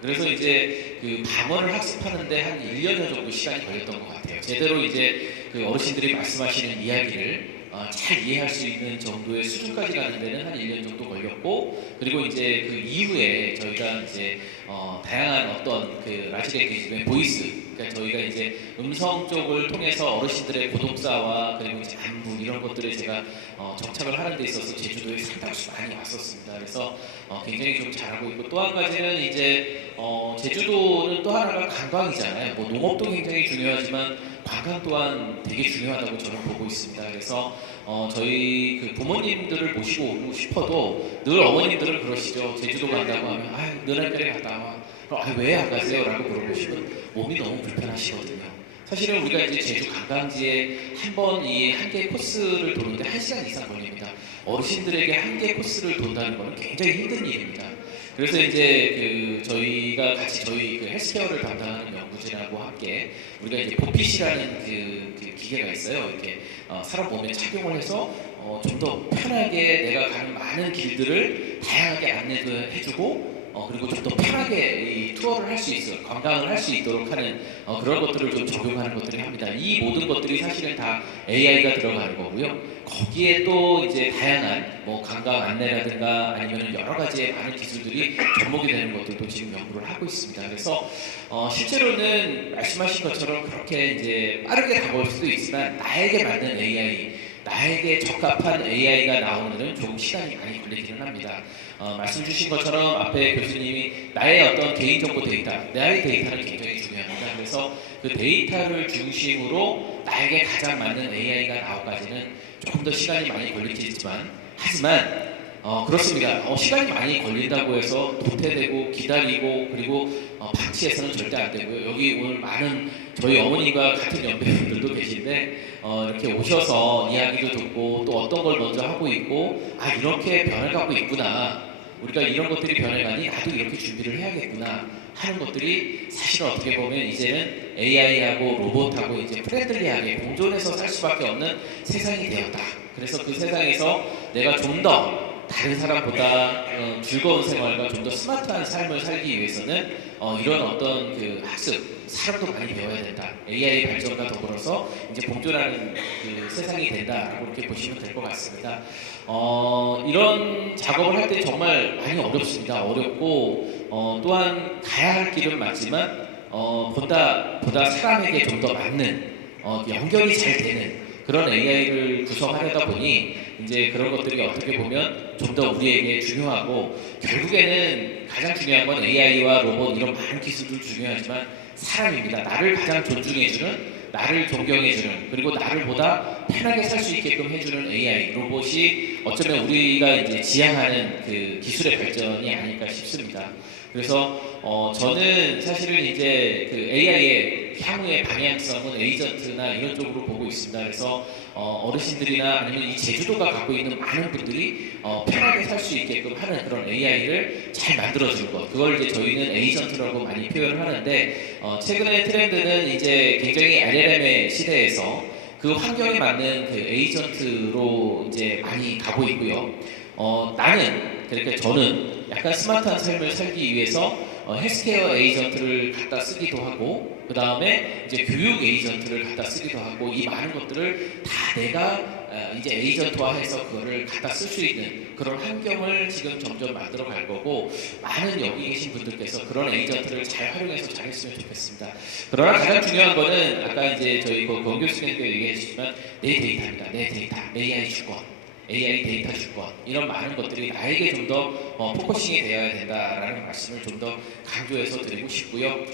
그래서 이제 그 방언을 학습하는데 한 1년여 정도 시간이 걸렸던 것 같아요. 제대로 이제 그 어르신들이 말씀하시는 이야기를 잘 이해할 수 있는 정도의 수준까지 가는 데는 한 1년 정도 걸렸고 그리고 이제 그 이후에 저희가 이제 다양한 어떤 그 라지 랭귀지 보이스 그러니까 저희가 이제 음성 쪽을 통해서 어르신들의 고독사와 그리고 이제 안무 이런 것들을 제가 정착을 하는 데 있어서 제주도에 상당수 많이 왔었습니다. 그래서 굉장히 좀 잘하고 있고 또 한 가지는 이제 제주도는 또 하나가 관광이잖아요. 뭐 농업도 굉장히 중요하지만 관광 또한 되게 중요하다고 저는 보고 있습니다. 그래서 저희 그 부모님들을 모시고 오고 싶어도 늘 어머님들은 그러시죠. 제주도 간다고 하면 너네끼리 갔다 와. 왜 안 가세요? 라고 물어보시면 몸이 너무 불편하시거든요. 사실은 우리가 이제 제주 관광지에 한 번 이 한 개 코스를 도는데 1시간 이상 걸립니다. 어르신들에게 한 개 코스를 돈다는 것은 굉장히 힘든 일입니다. 그래서 이제 그 저희가 같이 저희 그 헬스케어를 담당하는 연구진하고 함께 우리가 이제 보핏이라는 그 기계가 있어요. 이렇게 사람 몸에 착용을 해서 좀 더 편하게 내가 가는 많은 길들을 다양하게 안내도 해주고 그리고 좀 더 편하게 이 투어를 할 수 있어요. 관광을 할 수 있도록 하는 그런 것들을 좀 적용하는 것들을 합니다. 이 모든 것들이 사실은 다 AI가 들어가는 거고요. 거기에 또 이제 다양한 뭐 관광 안내라든가 아니면 여러 가지의 많은 기술들이 접목이 되는 것들도 지금 연구를 하고 있습니다. 그래서 실제로는 말씀하신 것처럼 그렇게 이제 빠르게 다가올 수도 있지만 나에게 맞는 AI, 나에게 적합한 AI가 나오는 데는 조금 시간이 많이 걸리기는 합니다. 말씀 주신 것처럼 앞에 교수님이 나의 어떤 개인정보 데이터, 나의 데이터는 굉장히 중요합니다. 그래서 그 데이터를 중심으로 나에게 가장 맞는 AI가 나오기까지는 조금 더 시간이 많이 걸리겠지만 하지만 그렇습니다. 시간이 많이 걸린다고 해서 도태되고 기다리고 그리고 방치해서는 절대 안 되고요. 여기 오늘 많은 저희 어머니가 같은 연배분들도 계신데 이렇게 오셔서 이야기도 듣고 또 어떤 걸 먼저 하고 있고 이렇게 변해가고 있구나. 우리가 이런 것들이 변해가니 나도 이렇게 준비를 해야겠구나 하는 것들이 사실은 어떻게 보면 이제는 AI하고 로봇하고 이제 프렌들리하게 공존해서 살 수밖에 없는 세상이 되었다. 그래서 그 세상에서 내가 좀 더 다른 사람보다 즐거운 생활과 좀 더 스마트한 삶을 살기 위해서는 이런 어떤 그 학습, 사람도 많이 배워야 된다. AI 발전과 더불어서 이제 공존하는 그 세상이 된다라고 이렇게 보시면 될 것 같습니다. 이런 작업을 할 때 정말 많이 어렵습니다. 어렵고 또한 가야 할 길은 맞지만 보다 사람에게 좀 더 맞는 연결이 잘 되는 그런 AI를 구성하려다 보니 이제 그런 것들이 어떻게 보면 좀 더 우리에게 중요하고 결국에는 가장 중요한 건 AI와 로봇 이런 많은 기술도 중요하지만 사람입니다. 나를 가장 존중해주는, 나를 존경해주는, 그리고 나를 보다 편하게 살 수 있게끔 해주는 AI, 로봇이 어쩌면 우리가 이제 지향하는 그 기술의 발전이 아닐까 싶습니다. 그래서 저는 사실은 이제 그 AI의 이제 향후의 방향성은 에이전트나 이런 쪽으로 보고 있습니다. 그래서 어르신들이나 아니면 이 제주도가 갖고 있는 많은 분들이 편하게 살 수 있게끔 하는 그런 AI를 잘 만들어줄 것, 그걸 이제 저희는 에이전트라고 많이 표현을 하는데 최근의 트렌드는 이제 굉장히 LLM의 시대에서 그 환경에 맞는 그 에이전트로 이제 많이 가고 있고요. 그러니까 저는 약간 스마트한 삶을 살기 위해서 헬스케어 에이전트를 갖다 쓰기도 하고, 그 다음에 이제 교육 에이전트를 갖다 쓰기도 하고, 이 많은 것들을 다 내가 이제 에이전트화해서 그거를 갖다 쓸 수 있는 그런 환경을 지금 점점 만들어 갈 거고, 많은 여기 계신 분들께서 그런 에이전트를 잘 활용해서 잘 했으면 좋겠습니다. 그러나 가장 중요한 거는 아까 이제 저희 권 교수님께서 얘기해 주시지만 내 데이터입니다. 내 데이터, AI 주권, AI 데이터 주권, 이런 많은 것들이 나에게 좀 더 포커싱이 되어야 된다라는 말씀을 좀 더 강조해서 드리고 싶고요.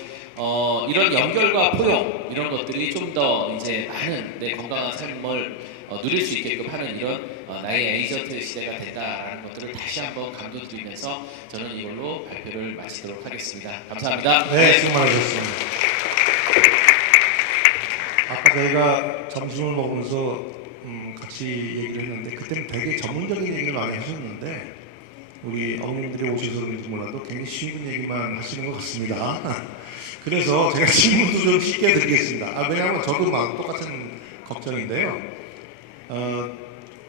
이런 연결과 포용, 이런 것들이 좀 더 이제 많은 내 건강한 삶을 누릴 수 있게끔 하는 이런 나의 에이전트 시대가 된다라는 것들을 다시 한번 강조드리면서 저는 이걸로 발표를 마치도록 하겠습니다. 감사합니다. 네, 수고 많으셨습니다. 아까 저희가 점심을 먹으면서 같이 얘기를 했는데, 그때는 되게 전문적인 얘기를 많이 하셨는데 우리 어머님들이 오셔서 그런지 몰라도 굉장히 쉬운 얘기만 하시는 것 같습니다. 그래서 제가 질문도 좀 쉽게 드리겠습니다. 왜냐하면 저도 막 똑같은 걱정인데요.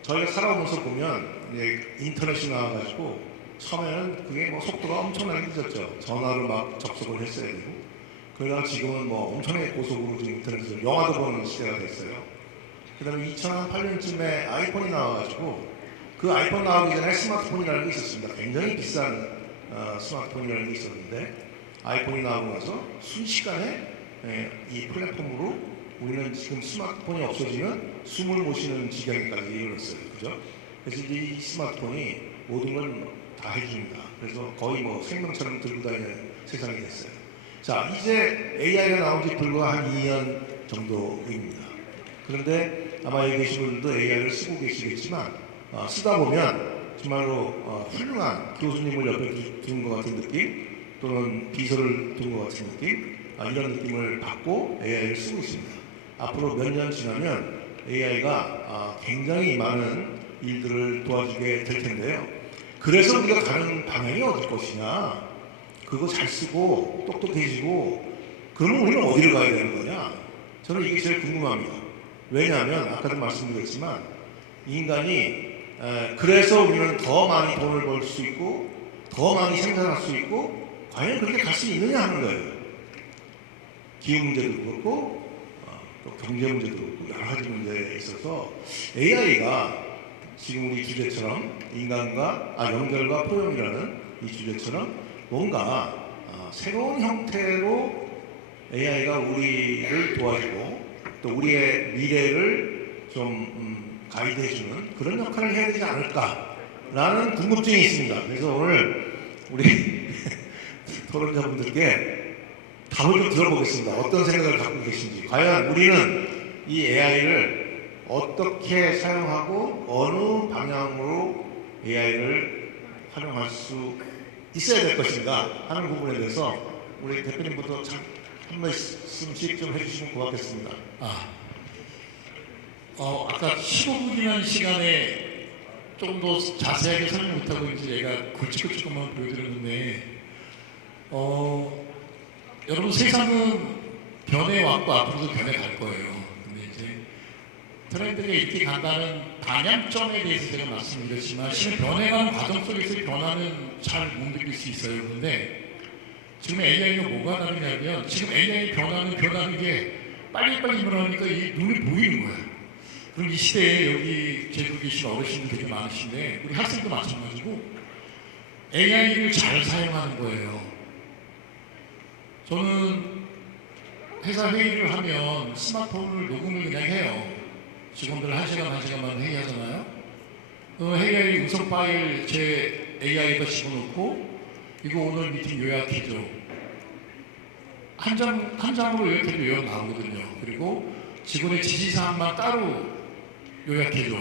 저희가 살아오면서 보면 인터넷이 나와가지고 처음에는 그게 뭐 속도가 엄청나게 늦었죠. 전화로 막 접속을 했어야 되고, 그러다가 지금은 뭐 엄청나게 고속으로 지금 인터넷에서 영화도 보는 시대가 됐어요. 그 다음에 2008년쯤에 아이폰이 나와가지고, 그 아이폰 나오기 전에 스마트폰이라는 게 있었습니다. 굉장히 비싼 스마트폰이라는 게 있었는데, 아이폰이 나오고 나서 순식간에 이 플랫폼으로 우리는 지금 스마트폰이 없어지면 숨을 못 쉬는 지경까지 이르렀어요. 그죠? 그래서 이제 이 스마트폰이 모든 걸 다 해줍니다. 그래서 거의 뭐 생명처럼 들고 다니는 세상이 됐어요. 자, 이제 AI가 나온 지 불과 한 2년 정도입니다. 그런데 아마 여기 계신 분들도 AI를 쓰고 계시겠지만, 쓰다 보면 정말로 훌륭한 교수님을 옆에 두는 것 같은 느낌, 또는 비서를 두는 것 같은 느낌, 이런 느낌을 받고 AI를 쓰고 있습니다. 앞으로 몇 년 지나면 AI가 굉장히 많은 일들을 도와주게 될 텐데요. 그래서 우리가 가는 방향이 어떨 것이냐, 그거 잘 쓰고 똑똑해지고 그러면 우리는 어디를 가야 되는 거냐, 저는 이게 제일 궁금합니다. 왜냐하면 아까도 말씀드렸지만 인간이 그래서 우리는 더 많이 돈을 벌 수 있고 더 많이 생산할 수 있고, 과연 그렇게 갈 수 있느냐 하는 거예요. 기후 문제도 그렇고 또 경제 문제도 그렇고 여러 가지 문제에 있어서 AI가 지금 우리 주제처럼 인간과 연결과 포용이라는 이 주제처럼 뭔가 새로운 형태로 AI가 우리를 도와주고 또 우리의 미래를 좀 가이드해주는 그런 역할을 해야 되지 않을까라는 궁금증이 있습니다. 그래서 오늘 우리 토론자분들께 답을 좀 들어보겠습니다. 어떤 생각을 갖고 계신지, 과연 우리는 이 AI를 어떻게 사용하고 어느 방향으로 AI를 활용할 수 있어야 될 것인가 하는 부분에 대해서 우리 대표님부터 한 말씀씩 좀 해주시면 고맙겠습니다. 아까 15분이라는 시간에 조금 더 자세하게 설명 못하고 이제 얘가 굵직굵직만 보여드렸는데, 여러분 세상은 변해왔고 앞으로도 변해갈 거예요. 근데 이제 트렌드가 이렇게 간다는 방향점에 대해서 제가 말씀드렸지만, 실은 변해가는 과정 속에서의 변화는 잘 못 느낄 수 있어요. 그런데 지금 AI가 뭐가 다르냐면, 지금 AI 변하는 게 빨리빨리 일어나니까 이 눈에 보이는 거예요. 그럼 이 시대에 여기 제주도 계신 어르신들 되게 많으신데, 우리 학생도 마찬가지고 AI를 잘 사용하는 거예요. 저는 회사 회의를 하면 스마트폰을 녹음을 그냥 해요. 직원들 1시간만 회의하잖아요. 회의 음성 파일 제 AI에다 집어넣고, 이거 오늘 미팅 요약해줘. 한 장으로 요약해도 요약 나오거든요. 그리고 직원의 지시사항만 따로 요약해줘.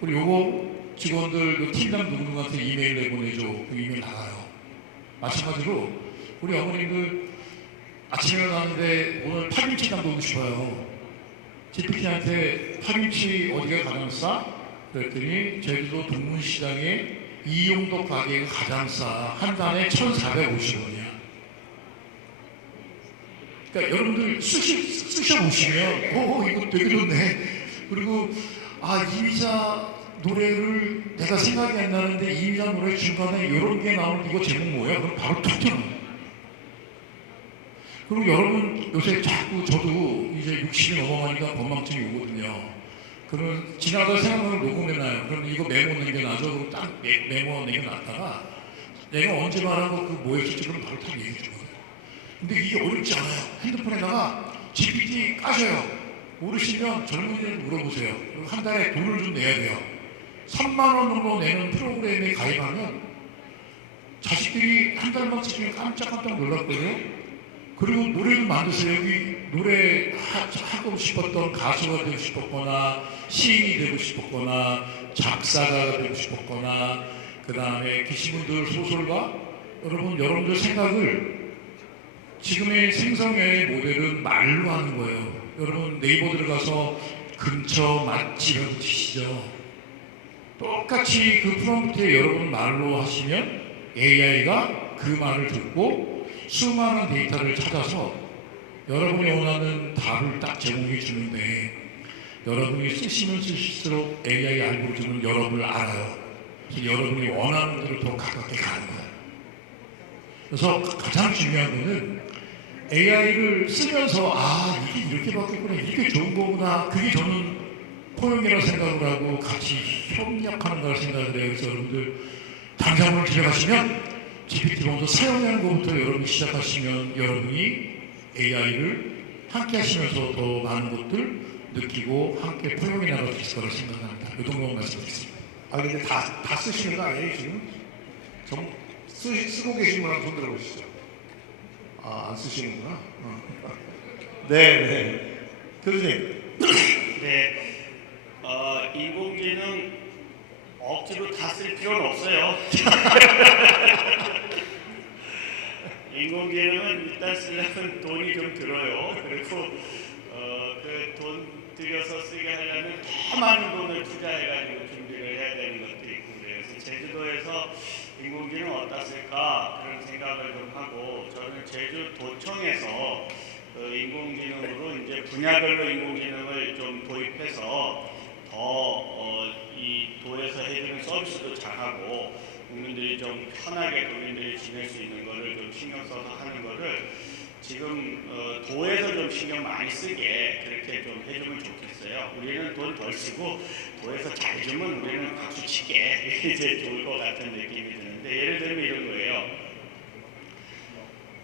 그리고 요거 직원들 팀장 누구한테 이메일 내보내줘. 그 이메일 나가요. 마찬가지로 우리 어머님들 아침에 일어났는데 오늘 파김치 담그고 싶어요. GPT한테 파김치 어디가 가장 싸? 그랬더니 제주도 동문시장에 이용도 가게가 가장 싸. 한 단에 1,450원이야. 그러니까 여러분들 쓰셔보시면 이거 되게 좋네. 그리고 이미자 노래를 내가 생각이 안 나는데 이미자 노래 중간에 이런 게 나오는 이거 제목 뭐야? 그럼 바로 툭 튀어나와요. 그리고 여러분 요새 자꾸 저도 이제 60이 넘어가니까 건망증이 오거든요. 그러면 지나가다 생각나면 녹음해놔요. 그럼 이거 메모 남겨놔서 그럼 딱 메모 남겨놨다가 내가 언제 말하고 그 뭐였을지 그럼 바로 딱 얘기해주거든요. 근데 이게 어렵지 않아요. 핸드폰에다가 GPT 까셔요. 모르시면 젊은이들 물어보세요. 그리고 한 달에 돈을 좀 내야 돼요. 3만 원 정도 내는 프로그램에 가입하면 자식들이 한 달만 쓰시면 깜짝깜짝 놀랐거든요. 그리고 노래를 만드세요. 여기 노래 하고 싶었던 가수가 되고 싶었거나 시인이 되고 싶었거나 작사가가 되고 싶었거나 그 다음에 계신 분들 소설가 여러분들 생각을 지금의 생성의 모델은 말로 하는 거예요. 여러분 네이버 들어가서 근처 맛집을 치시죠. 똑같이 그 프롬프트에 여러분 말로 하시면 AI가 그 말을 듣고 수많은 데이터를 찾아서 여러분이 원하는 답을 딱 제공해 주는데 여러분이 쓰시면 쓰실수록 AI 알고리즘은 여러분을 알아요. 그래서 여러분이 원하는 대로 더 가깝게 가는 거예요. 그래서 가장 중요한 거는 AI를 쓰면서 이게 이렇게 바뀌었구나, 이게 좋은 거구나. 그게 저는 포용이라고 생각을 하고 같이 협력하는 거라고 생각을 해요. 그래서 여러분들 당장을 들어가시면 GPT 먼저 사용하는 것부터 여러분이 시작하시면 여러분이 AI를 함께 하시면서 더 많은 것들 느끼고 함께 포용해 나갈 수 있을 거라고 생각합니다. 이 정도만 말씀드리겠습니다. 근데 다 쓰시는 거 아니에요 지금? 쓰고 계신 분한 손 들어보시죠. 안 쓰시는구나. 네. 교수님. 네. 인공지능 억지로 다 쓸 필요는 없어요. 인공지능은 일단 쓰려면 돈이 좀 들어요. 그리고 그 돈 들여서 쓰게 하려면 더 많은 돈을 투자해가지고 준비를 해야 되는 것도 있고 그래요. 그래서 제주도에서 인공지능 어디다 쓸까 그런 생각을 좀 하고 저는 제주도청에서 인공지능으로 이제 분야별로 인공지능을 좀 도입해서 더 이 도에서 해주는 서비스도 잘하고 국민들이 좀 편하게 국민들이 지낼 수 있는 거를 좀 신경 써서 하는 거를 지금 도에서 좀 신경 많이 쓰게 그렇게 좀 해주면 좋겠어요. 우리는 돈 덜 쓰고 도에서 잘 해주면 우리는 박수 치게 이제 좋을 것 같은 느낌이 드는데 예를 들면 이런 거예요.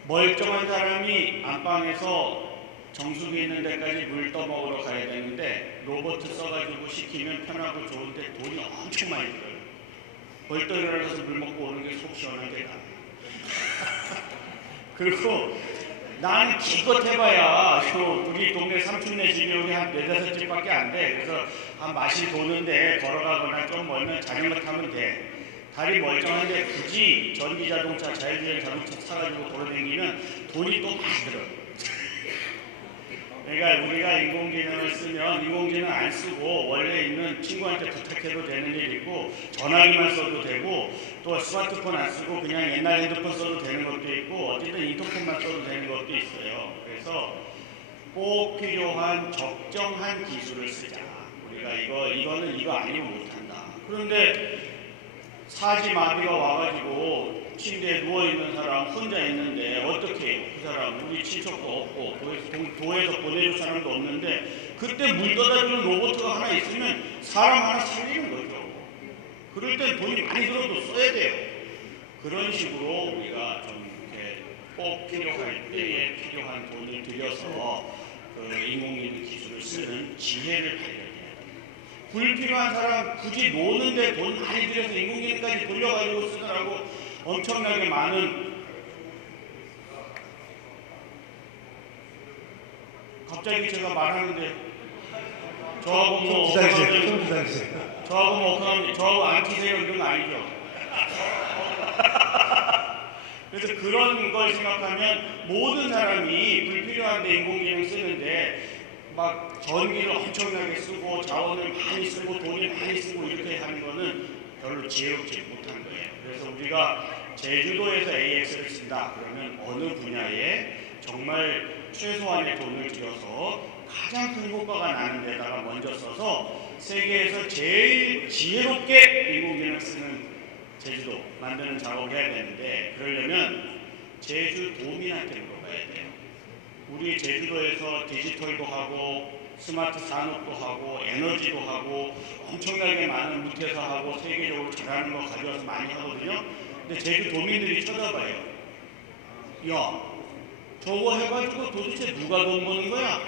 멀쩡한 사람이 안방에서 정수기 있는 데까지 물 떠먹으러 가야 되는데 로봇 써가지고 시키면 편하고 좋은데 돈이 엄청 많이 들어요. 벌떡 일어나서 물 먹고 오는 게 속 시원한 게 나아요. 그리고 나는 기껏 해봐야 우리 동네 삼촌네 집이 여기 한 4-5집밖에 안 돼. 그래서 한 마실 도는데 걸어가거나 좀 멀면 자전거 타면 돼. 다리 멀쩡한데 굳이 전기자동차, 자율주행 자동차 사가지고 돌아다니면 돈이 또 많이 들어요. 그러니까 우리가 인공지능을 쓰면 인공지능 안 쓰고 원래 있는 친구한테 부탁해도 되는 일이고 전화기만 써도 되고 또 스마트폰 안 쓰고 그냥 옛날 핸드폰 써도 되는 것도 있고 어쨌든 인터넷만 써도 되는 것도 있어요. 그래서 꼭 필요한 적정한 기술을 쓰자. 우리가 이거는 이거 아니면 못한다. 그런데 사지마비가 와가지고 침대에 누워있는 사람 혼자 있는데 어떻게 해요? 그 사람 우리 친척도 없고 도에서 보내줄 사람도 없는데 그때 물 떠다주는 로봇가 하나 있으면 사람 하나 살리는 거죠. 그럴 땐 돈이 많이 들어도 써야 돼요. 그런 식으로 우리가 좀 이렇게 꼭 필요할 때에 필요한 돈을 들여서 그 인공지능 기술을 쓰는 지혜를 발견해야 돼요. 불필요한 사람 굳이 노는데 돈 많이 들여서 인공지능까지 돌려가지고 쓰느라고 엄청나게 많은 갑자기 제가 말하는데 저하고 뭐 저하고 뭐 그럼 저하고 안 키세요 이런 거 아니죠? 그래서 그런 걸 생각하면 모든 사람이 불필요한데 인공지능 쓰는데 막 전기를 엄청나게 쓰고 자원을 많이 쓰고 돈을 많이 쓰고 이렇게 하는 거는 별로 지혜롭지 못한 거예요. 그래서 우리가 제주도에서 AX를 쓴다 그러면 어느 분야에 정말 최소한의 돈을 들여서 가장 큰 효과가 나는 데다가 먼저 써서 세계에서 제일 지혜롭게 인공지능 쓰는 제주도 만드는 작업을 해야 되는데, 그러려면 제주도민한테 물어봐야 돼요. 우리 제주도에서 디지털도 하고 스마트 산업도 하고 에너지도 하고 엄청나게 많은 무태서 하고 세계적으로 잘하는 거 가져와서 많이 하거든요. 근데 제주도민들이 쳐다봐요. 야, 저거 해가지고 도대체 누가 돈 버는 거야?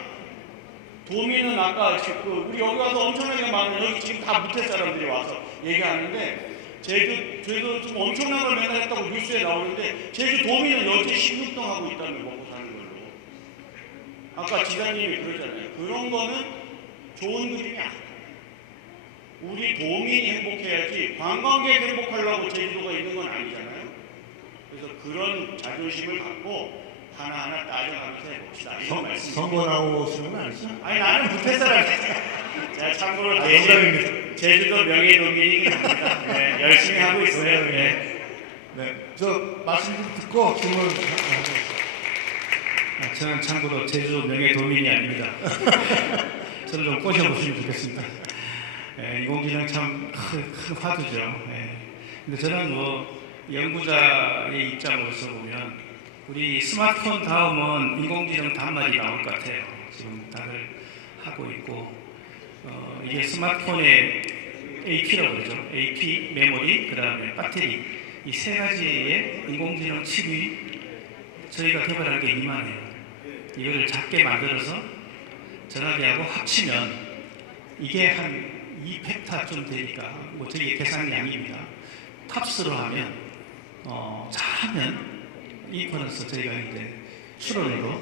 도민은 아까 우리 여기 와서 엄청나게 많은, 여기 지금 다 무태 사람들이 와서 얘기하는데 제주도 좀 엄청난 걸 맨날 했다고 뉴스에 나오는데 제주도민은 여태 16등 하고 있다는, 먹고 사는 걸로. 아까 지사님이 그러잖아요. 그런 거는 좋은 그림이 아니야. 우리 도민이 행복해야지 관광객 행복하려고 제주도가 있는 건 아니잖아요. 그래서 그런 자존심을 갖고 하나하나 따져가면서 해봅시다. 이런 말씀. 선거 나오시는 건 아니죠? 아니, 나는 부태 사람이야. 제가 참고로 제주도 명예도민이긴 합니다. 네, 열심히 하고 있어요. 네. 네, 저 말씀 좀 듣고 질문 하겠습니다. 저는 참고로 제주도 명예도민이 아닙니다. 저를 좀 꼬셔보시면 좋겠습니다. 인공지능 참 큰 화두죠. 근데 저는 연구자의 입장으로서 보면 우리 스마트폰 다음은 인공지능 단말이 나올 것 같아요. 지금 다들 하고 있고, 이게 스마트폰의 AP라고 그러죠. AP, 메모리, 그 다음에 배터리, 이 세 가지의 인공지능 칩이 저희가 개발한 게 이만해요. 이걸 작게 만들어서 전화기하고 합치면 이게 한 2펙타쯤 되니까, 저게 계산량입니다. 탑스로 하면, 잘하면 인터넷에서 저희가 이제 추론으로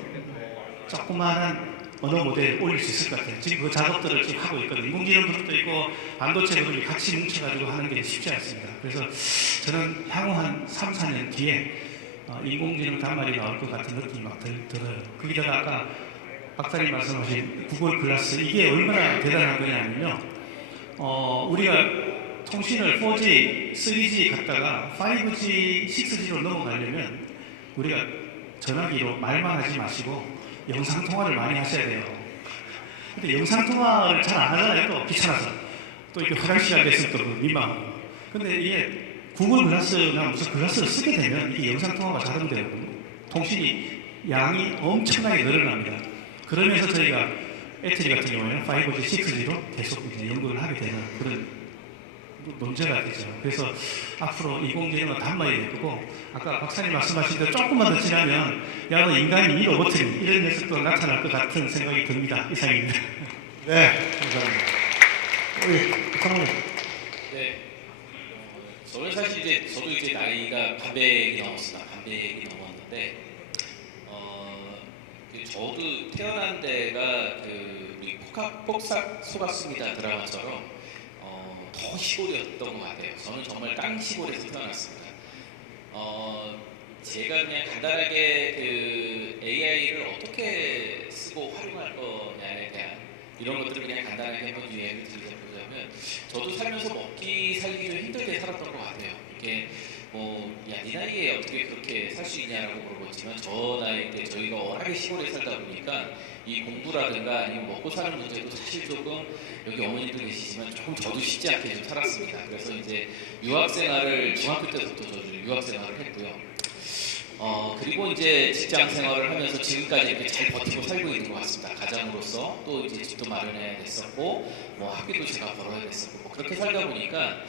조그마한 언어 모델 올릴 수 있을 것 같아요. 지금 그 작업들을 지금 하고 있거든요. 인공지능 그룹도 있고 반도체 그룹이 같이 뭉쳐가지고 하는 게 쉽지 않습니다. 그래서 저는 향후 한 3, 4년 뒤에 인공지능 단말이 나올 것 같은 느낌이 막 들어요. 거기다가 아까 박사님 말씀하신 구글 글라스, 이게 얼마나 대단한 거냐면요. 우리가 통신을 4G, 3G 갔다가 5G, 6G로 넘어가려면 우리가 전화기로 말만 하지 마시고 영상통화를 많이 하셔야 돼요. 근데 영상통화를 잘 안 하잖아요. 또 귀찮아서. 또 이렇게 화장실 안 됐을 때 민망하고. 근데 이게 구글 글라스나 무슨 글라스를 쓰게 되면 이게 영상통화가 자동되거든요. 통신이 양이 엄청나게 늘어납니다. 그러면서 저희가 애터리 같은 경우에는 5G, 6G로 계속 이제 연구를 하게 되는 그런 논제가 되죠. 그래서 앞으로 인공지능은 단말이 될 거고, 아까 박사님 말씀하신 대로 조금만 더 지나면 너 인간이 이 로봇이 이런 녀석도 나타날 것 같은 생각이 듭니다. 이상입니다. 네, 감사합니다. 우리 사모님. 네. 저는 사실 저도 나이가 반백이 넘었습니다. 반백이 넘었는데, 저도 태어난 데가 우리 폭삭 속았습니다 드라마처럼 더 시골이었던 것 같아요. 저는 정말 땅 시골에서 태어났습니다. 제가 그냥 간단하게 AI를 어떻게 쓰고 활용할 거냐에 대한 이런 것들을 그냥 간단하게 한번 이야기를 드리자면, 저도 살면서 먹기 살기 좀 힘들게 살았던 것 같아요. 이게 네 나이에 어떻게 그렇게 살 수 있냐라고 물어봤지만, 저 나이 때 저희가 워낙에 시골에 살다 보니까 이 공부라든가 아니면 먹고 사는 문제도 사실 조금, 여기 어머니도 계시지만 조금 저도 쉽지 않게 좀 살았습니다. 그래서 이제 유학생활을 중학교 때부터 저도 유학생활을 했고요. 그리고 이제 직장 생활을 하면서 지금까지 이렇게 잘 버티고 살고 있는 것 같습니다. 가장으로서 또 이제 집도 마련해야 됐었고, 학비도 제가 벌어야 됐었고, 그렇게 살다 보니까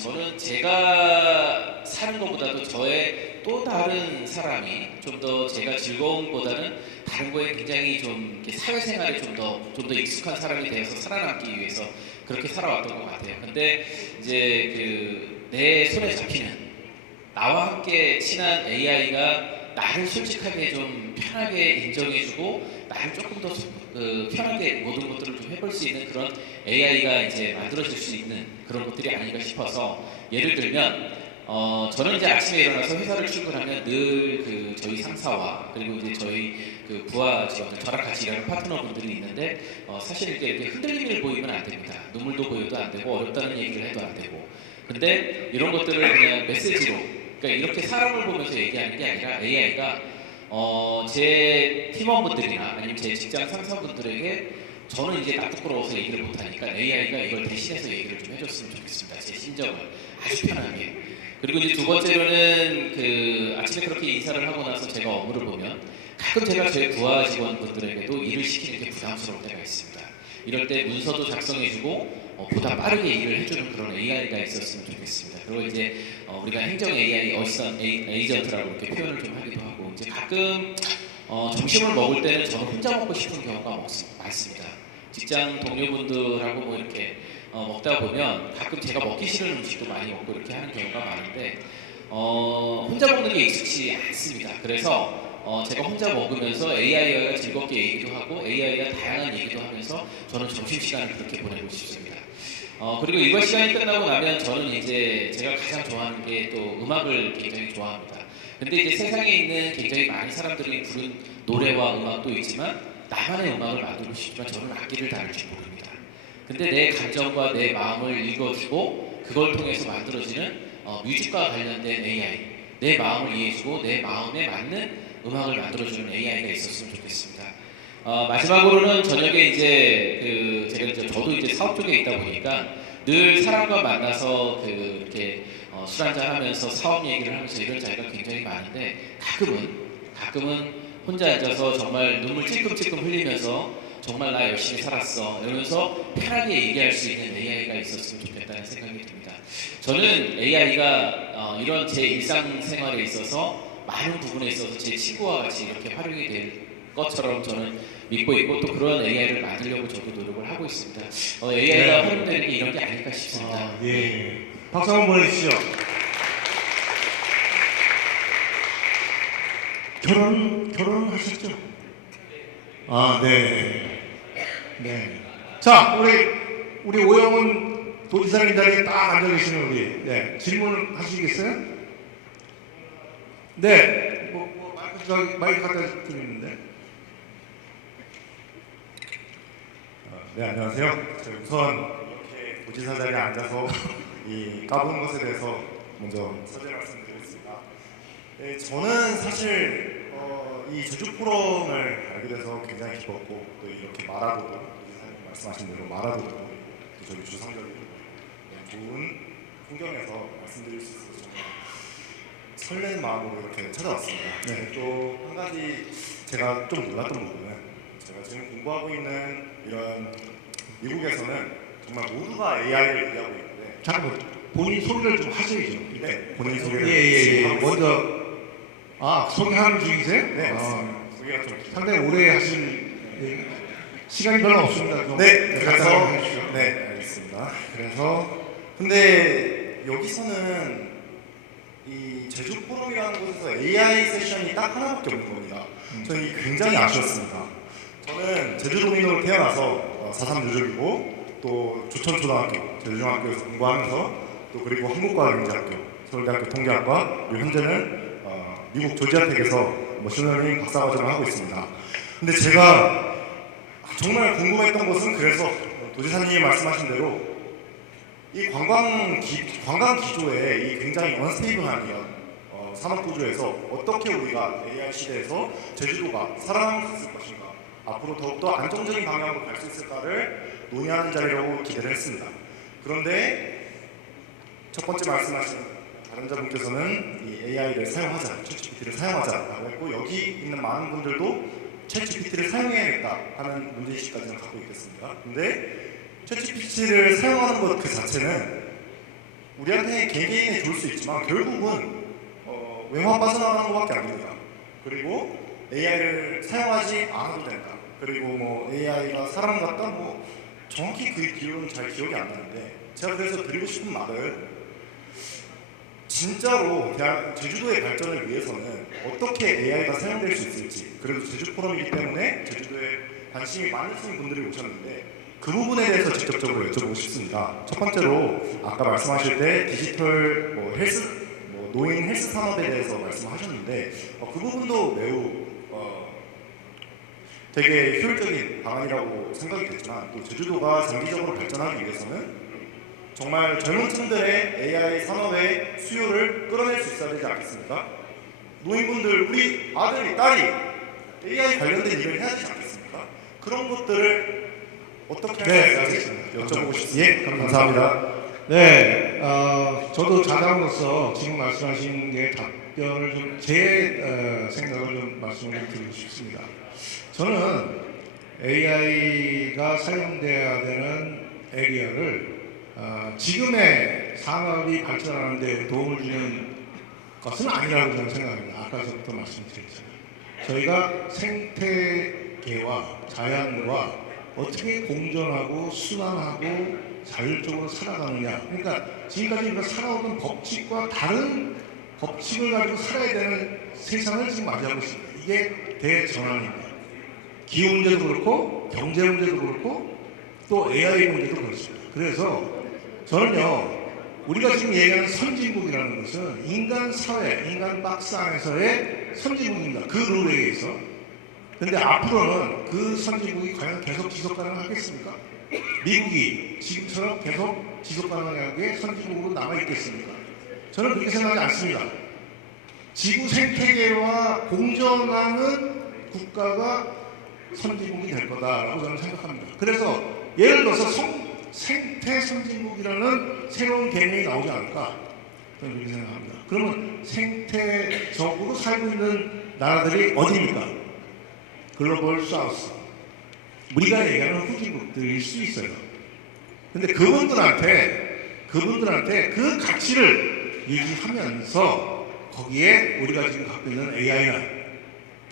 저는 제가 사는 것보다도 저의 또 다른 사람이 좀 더 제가 즐거움보다는 다른 거에 굉장히 좀 이렇게 사회생활에 좀 더 익숙한 사람이 되어서 살아남기 위해서 그렇게 살아왔던 것 같아요. 근데 이제 내 손에 잡히는, 나와 함께 친한 AI가 나를 솔직하게 좀 편하게 인정해주고 나를 조금 더 편하게 모든 것들을 좀 해볼 수 있는 그런 AI가 이제 만들어질 수 있는 그런 것들이 아닌가 싶어서, 예를 들면 저는 이제 아침에 일어나서 회사를 출근하면 늘 그 저희 상사와 그리고 이제 저희 그 부하 직원들, 저랑 같이 일하는 파트너분들이 있는데 사실 이렇게 흔들림을 보이면 안 됩니다. 눈물도 보여도 안 되고 어렵다는 얘기를 해도 안 되고. 근데 이런 것들을 그냥 메시지로, 그러니까 이렇게 사람을 보면서 얘기하는 게 아니라 AI가 제 팀원분들이나 아니면 제 직장 상사분들에게 저는 이제 딱 부끄러워서 얘기를 못하니까 AI가 이걸 대신해서 얘기를 좀 해줬으면 좋겠습니다. 제 심정을 아주 편하게. 그리고 이제 두 번째로는 그 아침에 그렇게 인사를 하고 나서 제가 업무를 보면 가끔 제가 제 부하 직원분들에게도 일을 시키는 게 부담스러울 때가 있습니다. 이럴 때 문서도 작성해주고 보다 빠르게 일을 해주는 그런 AI가 있었으면 좋겠습니다. 그리고 이제 우리가 행정 AI 에이전트라고 이렇게 표현을 좀 하기도 하고, 이제 가끔 점심을 먹을 때는 저는 혼자 먹고 싶은 경우가 많습니다. 직장 동료분들하고 뭐 이렇게 먹다 보면 가끔 제가 먹기 싫은 음식도 많이 먹고 이렇게 하는 경우가 많은데 혼자 먹는 게 익숙치 않습니다. 그래서 제가 혼자 먹으면서 AI와 즐겁게 얘기도 하고 AI와 다양한 얘기도 하면서 저는 점심시간을 그렇게 보내고 싶습니다. 그리고 이거 시간이 끝나고 나면 저는 이제 제가 가장 좋아하는 게 또 음악을 굉장히 좋아합니다. 근데 이제 세상에 있는 굉장히 많은 사람들이 부른 노래와 음악도 있지만 나만의 음악을 만들고 싶지만 저는 악기를 다룰 줄 모릅니다. 근데 내 감정과 내 마음을 읽어주고 그걸 통해서 만들어지는 뮤직과 관련된 AI, 내 마음을 이해해주고 내 마음에 맞는 음악을 만들어주는 AI가 있었으면 좋겠습니다. 마지막으로는 저녁에 이제 저도 이제 사업 쪽에 있다 보니까 늘 사람과 만나서 이렇게 술 한잔 하면서 사업 얘기를 하면서 이런 자리가 굉장히 많은데 가끔은 혼자 앉아서 정말 눈물 찔끔찔끔 흘리면서 정말 나 열심히 살았어 이러면서 편하게 얘기할 수 있는 AI가 있었으면 좋겠다는 생각이 듭니다. 저는 AI가 이런 제 일상생활에 있어서 많은 부분에 있어서 제 친구와 같이 이렇게 활용이 될 것처럼 저는 믿고 있고 또 그런 AI를 만들려고 저도 노력을 하고 있습니다. AI가 활용되는 게 이런 게 아닐까 싶습니다. 예. 박수 한번 보내주시죠. 결혼하셨죠? 네. 네. 자, 우리 오영훈 도지사님 자리에 딱 앉아 계시는 우리, 네. 질문 하시겠어요? 네. 마이크 갖다 드리는데. 네, 안녕하세요. 우선 이렇게 도지사 자리에 앉아서 이 까본 것에 대해서 먼저 서제 말씀드리겠습니다. 네, 저는 사실 이 제주 포럼을 알게 돼서 굉장히 기뻤고 또 이렇게 마라도도 도지사님 말씀하신 대로 마라도도 또 저기 주상적이고 좋은 풍경에서 말씀드릴 수 있어서 정말 설레는 마음으로 이렇게 찾아왔습니다. 네, 또 한 가지 제가 좀 놀랐던 부분은 제가 지금 공부하고 있는 이런 미국에서는 정말 모두가 AI를 얘기하고 있는데 잠깐만 본인 소개를 좀 하셔야죠. 네, 본인 소개를 예. 먼저 소개하는 중이세요? 네, 맞습니다. 소개가 좀 상당히 오래 하실 시간이 별로 없습니다. 좀 그래서 해주시죠. 네, 알겠습니다. 그래서 근데 여기서는 이 제주 포럼이라는 곳에서 AI 세션이 딱 하나밖에 없는 겁니다. 저는 이게 굉장히 아쉬웠습니다. 저는 제주도민으로 태어나서 4.3 유족이고 또 조천초등학교, 제주중학교에서 공부하면서 또 그리고 한국과학영재학교, 서울대학교 통계학과, 그리고 현재는 미국 조지아텍에서 머신러닝 박사과정을 하고 있습니다. 근데 제가 정말 궁금했던 것은 그래서 도지사님이 말씀하신 대로 이 관광 기조에 이 굉장히 언스테이블한 이런 산업 구조에서 어떻게 우리가 AI 시대에서 제주도가 살아남을 것인가, 앞으로 더욱더 안정적인 방향으로 갈 수 있을까를 논의하는 자리라고 기대를 했습니다. 그런데 첫 번째 말씀하신 발언자분께서는 이 AI를 사용하자, 챗GPT를 사용하자라고 했고 여기 있는 많은 분들도 챗GPT를 사용해야겠다 하는 문제의식까지는 갖고 있겠습니다. 근데 챗GPT를 사용하는 것 그 자체는 우리한테 개개인에 좋을 수 있지만 결국은 외화 빠져나가는 것밖에 안 됩니다. 그리고 AI를 사용하지 않아도 된다. 그리고 뭐 AI가 사람 같다 뭐 정확히 그 비율은 잘 기억이 안 나는데 제가 그래서 드리고 싶은 말은 진짜로 제주도의 발전을 위해서는 어떻게 AI가 사용될 수 있을지, 그래도 제주 포럼이기 때문에 제주도에 관심이 많으신 분들이 오셨는데 그 부분에 대해서 직접적으로 여쭤보고 싶습니다. 첫 번째로 아까 말씀하실 때 디지털 헬스 노인 헬스 산업에 대해서 말씀하셨는데 그 부분도 매우 되게 효율적인 방안이라고 생각이 됐지만 또 제주도가 장기적으로 발전하기 위해서는 정말 젊은 층들의 AI 산업의 수요를 끌어낼 수 있어야 되지 않겠습니까? 노인분들, 우리 아들이, 딸이 AI 관련된 일을 해야 되지 않겠습니까? 그런 것들을 어떻게 할지 여쭤보고 싶습니다. 예, 감사합니다. 네, 저도 자장으로서 지금 말씀하신 게 답변을 좀 제 생각을 좀 말씀을 드리고 싶습니다. 저는 AI가 사용돼야 되는 에리어를 지금의 산업이 발전하는 데 도움을 주는 것은 아니라고 저는 생각합니다. 아까서부터 말씀드렸잖아요. 저희가 생태계와 자연과 어떻게 공존하고 순환하고 자율적으로 살아가느냐. 그러니까 지금까지 우리가 살아오던 법칙과 다른 법칙을 가지고 살아야 되는 세상을 지금 맞이하고 있습니다. 이게 대전환입니다. 기후 문제도 그렇고 경제 문제도 그렇고 또 AI 문제도 그렇습니다. 그래서 저는요, 우리가 지금 얘기하는 선진국이라는 것은 인간 사회, 인간 박스 안에서의 선진국입니다. 그 룰에 의해서. 근데 앞으로는 그 선진국이 과연 계속 지속 가능하겠습니까? 미국이 지금처럼 계속 지속 가능하게 선진국으로 남아있겠습니까? 저는 그렇게 생각하지 않습니다. 지구 생태계와 공존하는 국가가 선진국이 될 거다라고 저는 생각합니다. 그래서 예를 들어서 생태 선진국이라는 새로운 개념이 나오지 않을까 저는 그렇게 생각합니다. 그러면 생태적으로 살고 있는 나라들이 어디입니까? 글로벌 사우스. 우리가 얘기하는 후진국들일 수 있어요. 근데 그분들한테 그 가치를 유지하면서 거기에 우리가 지금 갖고 있는 AI나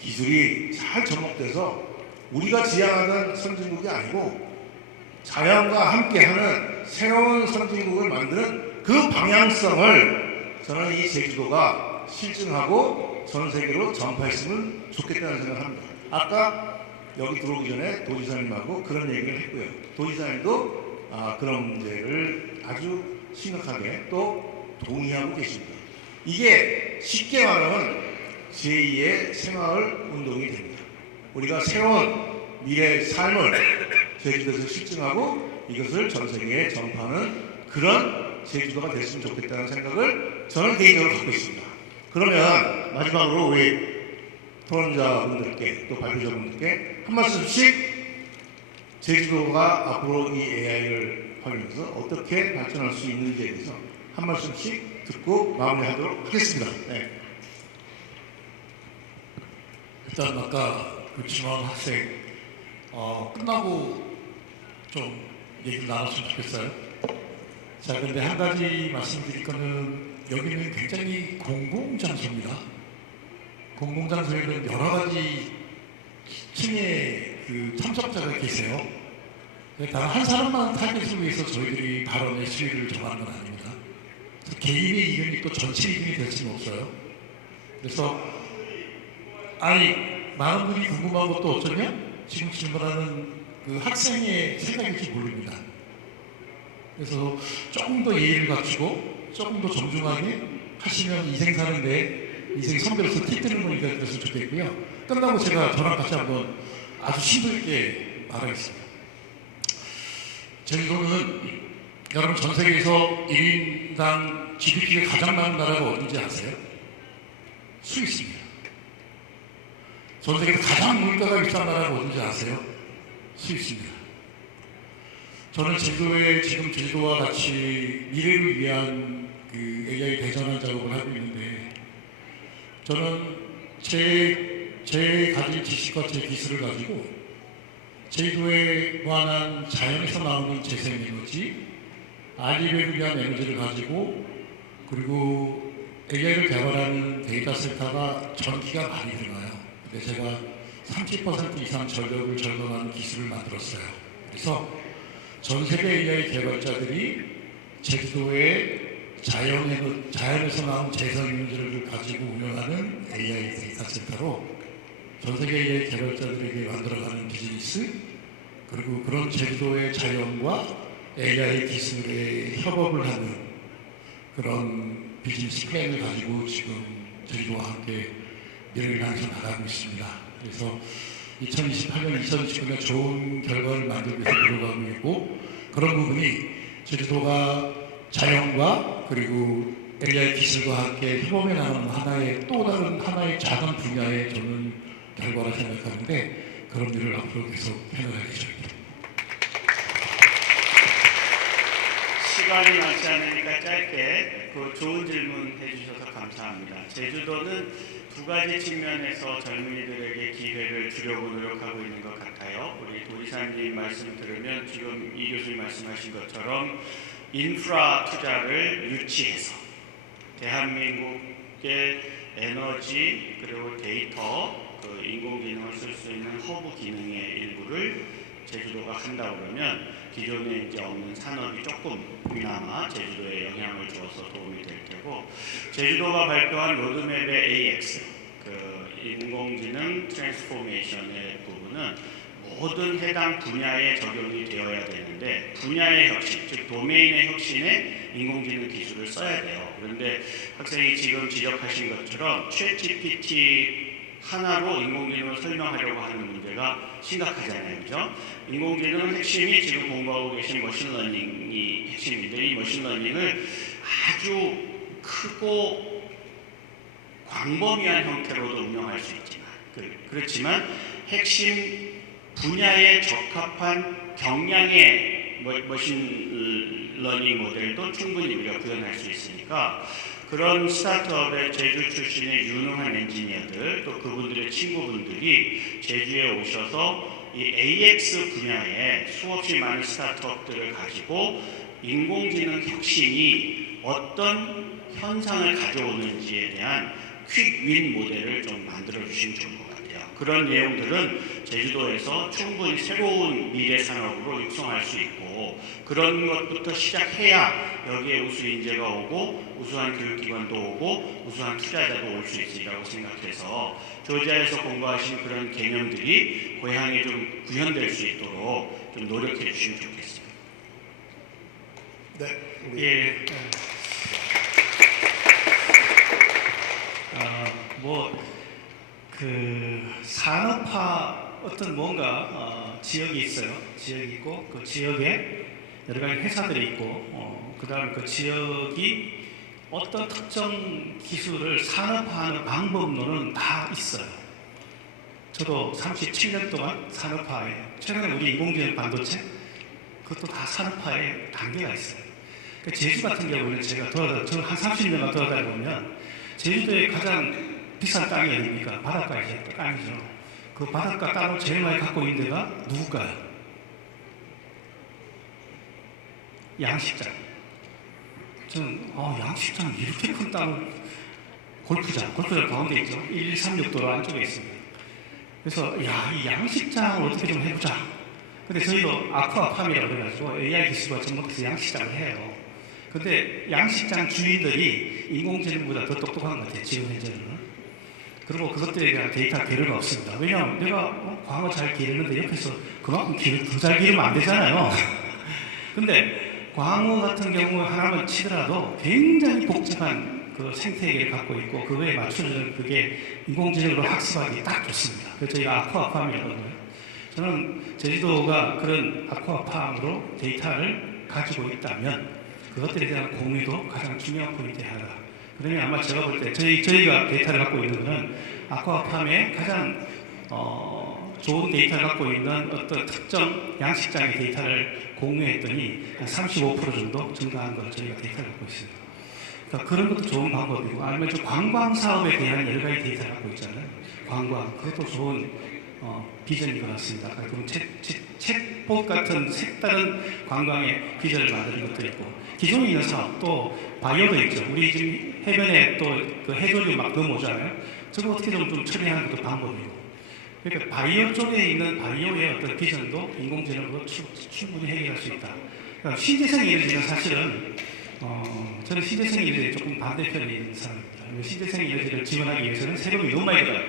기술이 잘 접목돼서 우리가 지향하는 선진국이 아니고 자연과 함께하는 새로운 선진국을 만드는 그 방향성을 저는 이 제주도가 실증하고 전 세계로 전파했으면 좋겠다는 생각을 합니다. 아까 여기 들어오기 전에 도지사님하고 그런 얘기를 했고요. 도지사님도 그런 문제를 아주 심각하게 또 동의하고 계십니다. 이게 쉽게 말하면 제2의 새마을 운동이 됩니다. 우리가 새로운 미래의 삶을 제주도에서 실증하고 이것을 전 세계에 전파하는 그런 제주도가 됐으면 좋겠다는 생각을 저는 개인적으로 갖고 있습니다. 그러면 마지막으로 우리 토론자분들께 또 발표자분들께 한 말씀씩 제주도가 앞으로 이 AI를 활용해서 어떻게 발전할 수 있는지에 대해서 한 말씀씩 듣고 마무리하도록 하겠습니다. 네. 일단 아까 그 진원 학생 끝나고 좀 얘기를 나눴으면 좋겠어요. 자, 근데 한 가지 말씀드릴 거는 여기는 굉장히 공공장소입니다. 공공장소에는 여러 가지 층의 그 참석자가 계세요. 단 한 사람만 타겟을 위해서 저희들이 발언의 수위를 정하는 건 아닙니다. 개인의 의견이 또 전체 의견이 될 수는 없어요. 그래서 많은 분이 궁금한 것도 어쩌냐? 지금 질문하는 그 학생의 생각일지 모릅니다. 그래서 조금 더 예의를 갖추고 조금 더 정중하게 하시면 인생 사는데 인생 선배로서 티 뜨는 거니까 그랬으면 좋겠고요. 끝나고 제가 저랑 같이 한번 아주 심도 있게 말하겠습니다. 제주도는 여러분 전 세계에서 1인당 GDP가 가장 많은 나라가 어딘지 아세요? 스위스입니다. 전 세계에서 가장 물가가 비싼 나라가 어딘지 아세요? 스위스입니다. 저는 제주도와 같이 미래를 위한 그 AI 대전환 작업을 하고 있는데 저는 제 가진 지식과 제 기술을 가지고 제주도에 무한한 자연에서 나오는 재생에너지, 알리베를 위한 에너지를 가지고 그리고 AI를 개발하는 데이터 센터가 전기가 많이 들어가요. 근데 제가 30% 이상 전력을 절감하는 기술을 만들었어요. 그래서 전 세계 AI 개발자들이 제주도의 자연에서 나온 재생에너지를 가지고 운영하는 AI 데이터 센터로 전 세계 AI 개발자들에게 만들어가는 비즈니스, 그리고 그런 제주도의 자연과 AI 기술의 협업을 하는 그런 비즈니스 플랜을 가지고 지금 제주도와 함께 미래를 향해서 나가고 있습니다. 그래서 2028년, 2029년 좋은 결과를 만들기 위해서 노력하고 있고, 그런 부분이 제주도가 자연과 그리고 AI 기술과 함께 협업해 나가는 하나의 또 다른 하나의 작은 분야의 저는 결과라 생각하는데, 그런 일을 앞으로 계속 해나갈 예정입니다. 시간이 많지 않으니까 짧게 그 좋은 질문 해주셔서 감사합니다. 제주도는 두 가지 측면에서 젊은이들에게 기회를 주려고 노력하고 있는 것 같아요. 우리 도지사님 말씀 들으면 지금 이 교수님 말씀하신 것처럼 인프라 투자를 유치해서 대한민국의 에너지 그리고 데이터, 그 인공지능을 쓸 수 있는 허브 기능의 일부를 제주도가 한다 그러면 기존에 이제 없는 산업이 조금이나마 제주도에 영향을 주어서 도움이 될 테고, 제주도가 발표한 로드맵의 AX, 그 인공지능 트랜스포메이션의 부분은 모든 해당 분야에 적용이 되어야 되는데, 분야의 혁신, 즉 도메인의 혁신에 인공지능 기술을 써야 돼요. 그런데 학생이 지금 지적하신 것처럼 챗GPT 하나로 인공지능을 설명하려고 하는 문제가 심각하잖아요. 그죠? 인공지능 핵심이 지금 공부하고 계신 머신러닝이 핵심인데, 이 머신러닝을 아주 크고 광범위한 형태로도 운영할 수 있지만, 그렇지만 핵심 분야에 적합한 경량의 머신러닝 모델도 충분히 우리가 구현할 수 있으니까, 그런 스타트업의 제주 출신의 유능한 엔지니어들, 또 그분들의 친구분들이 제주에 오셔서 이 AX 분야에 수없이 많은 스타트업들을 가지고 인공지능 혁신이 어떤 현상을 가져오는지에 대한 퀵윈 모델을 좀 만들어 주시면 좋을 것 같아요. 그런 내용들은 제주도에서 충분히 새로운 미래 산업으로 육성할 수 있고, 그런 것부터 시작해야 여기에 우수 인재가 오고 우수한 교육기관도 오고 우수한 투자자도 올 수 있으리라고 생각해서 조지아에서 공부하신 그런 개념들이 고향에 좀 구현될 수 있도록 좀 노력해 주시면 좋겠습니다. 네. 예. 산업화 어떤 뭔가 지역이 있어요. 지역이 있고 그 지역에 여러 가지 회사들이 있고 그다음에 그 지역이 어떤 특정 기술을 산업화하는 방법론은 다 있어요. 저도 37년 동안 산업화에, 최근에 우리 인공지능 반도체 그것도 다 산업화에 단계가 있어요. 그러니까 제주 같은 경우는 제가 저는 한 30년간 돌아다니다 보면 제주도의 가장 비싼 땅이 어디입니까? 바닷가에 땅이죠. 그 바닷가 땅을 제일 많이 갖고 있는 데가 누굴까요? 양식장. 저는 양식장 이렇게 큰 땅을, 골프장 가운데 있죠. 136도로 안쪽에 있습니다. 그래서 이 양식장을 어떻게 좀 해보자. 근데 저희도 아쿠아팜이라고 그래가지고 AI 기술과 접목해서 양식장을 해요. 근데 양식장 주인들이 인공지능보다 더 똑똑한 것 같아요. 지금 현재는. 그리고 그것들에 대한 데이터 개료가 없습니다. 왜냐하면 내가 광어 잘 기르는데 옆에서 그만큼 더 잘 기르면 안 되잖아요. 근데 광어 같은 경우 하나만 치더라도 굉장히 복잡한 그 생태계를 갖고 있고 그거에 맞추는 그게 인공지능으로 학습하기 딱 좋습니다. 그래서 저희가 아쿠아팜이라고 해요. 저는 제주도가 그런 아쿠아팜으로 데이터를 가지고 있다면 그것들에 대한 공유도 가장 중요한 포인트 하나다. 그러면 아마 제가 볼 때 저희가 데이터를 갖고 있는 것은 아쿠아팜의 가장 좋은 데이터를 갖고 있는 어떤 특정 양식장의 데이터를 공유했더니 한 35% 정도 증가한 걸 저희가 데이터를 갖고 있습니다. 그러니까 그런 것도 좋은 방법이고, 아니면 좀 관광 사업에 대한 여러 가지 데이터를 갖고 있잖아요. 관광, 그것도 좋은 비전인 것 같습니다. 그럼 챗봇 같은 색다른 관광의 비전을 만드는 것도 있고, 기존에 있는 사업, 또 바이오도 있죠. 우리 지금 해변에 또 그 해조류 막 넘어오잖아요. 저거 어떻게 좀 처리하는 것도 방법이고. 그러니까 바이오 쪽에 있는 바이오의 어떤 비전도 인공지능으로 충분히 해결할 수 있다. 그러니까 신재생 에너지는 사실은 저는 신재생 에너지에 조금 반대편인 사람입니다. 신재생 에너지를 지원하기 위해서는 세금이 너무 많이 들어요.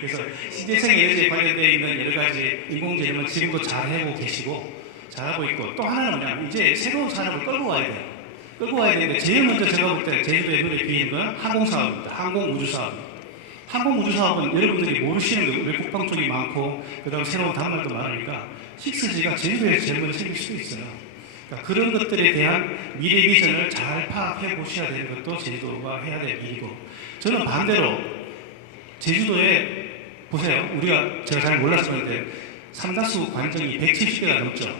그래서 신재생 에너지에 관련되어 있는 여러 가지 인공지능은 지금도 잘하고 계시고 잘하고 있고, 또 하나는 뭐냐면 이제 새로운 산업을 끌고 와야 돼요. 끌고 와야 되는데 제일 먼저 제가 볼 때 제주도의 눈에 띄는 건 항공사업입니다. 항공우주사업. 항공우주사업은 여러분들이 모르시는 게 우리 국방 쪽이 많고 그다음 새로운 단말도 많으니까 6G가 제주도에 제일 먼저 생길 수도 있어요. 그러니까 그런 것들에 대한 미래 비전을 잘 파악해 보셔야 되는 것도 제주도가 해야 될 일이고, 저는 반대로 제주도에 보세요. 제가 잘 몰라서 그런데 삼다수 관정이 170개가 넘죠.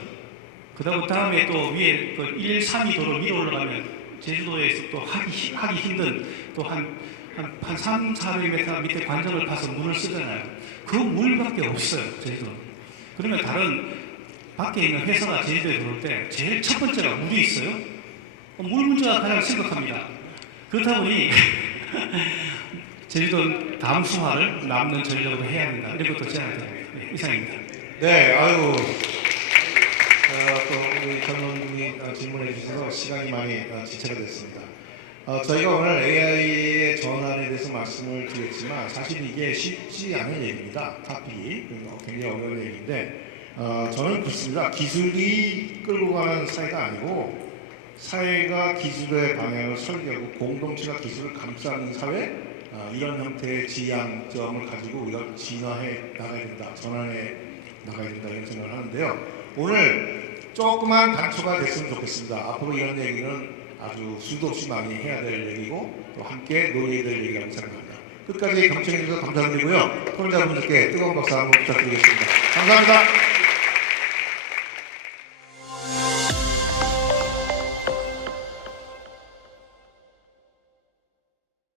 그 다음에 또 위에 1, 3, 2도로 위로 올라가면 제주도에서 또 하기 힘든 또 한 3, 400m 밑에 관정을 파서 문을 쓰잖아요. 그 물밖에 없어요, 제주도. 그러면 다른 밖에 있는 회사가 제주도에 들어올 때 제일 첫 번째가 물이 있어요. 물 문제가 가장 심각합니다. 그렇다 보니 제주도 다음 수화를 남는 전력으로 해야 된다. 이런 것도 제안이 됩니다. 네, 이상입니다. 네, 아이고. 또 우리 젊은 분이 질문해 주셔서 시간이 많이 지체가 됐습니다. 저희가 오늘 AI의 전환에 대해서 말씀을 드렸지만 사실 이게 쉽지 않은 얘기입니다. 탑픽이 굉장히 어려운 얘기인데 저는 그렇습니다. 기술이 끌고 가는 사회가 아니고 사회가 기술의 방향을 설계하고 공동체가 기술을 감싸는 사회, 이런 형태의 지향점을 가지고 우리가 진화해 나가야 된다, 전환해 나가야 된다 이런 생각을 하는데요. 오늘 조그만 단초가 됐으면 좋겠습니다. 앞으로 이런 얘기는 아주 수도 없이 많이 해야 될 얘기고 또 함께 논의해야 될 얘기라고 생각합니다. 끝까지 경청해 주셔서 감사드리고요. 토론자분들께 뜨거운 박수 한번 부탁드리겠습니다. 감사합니다.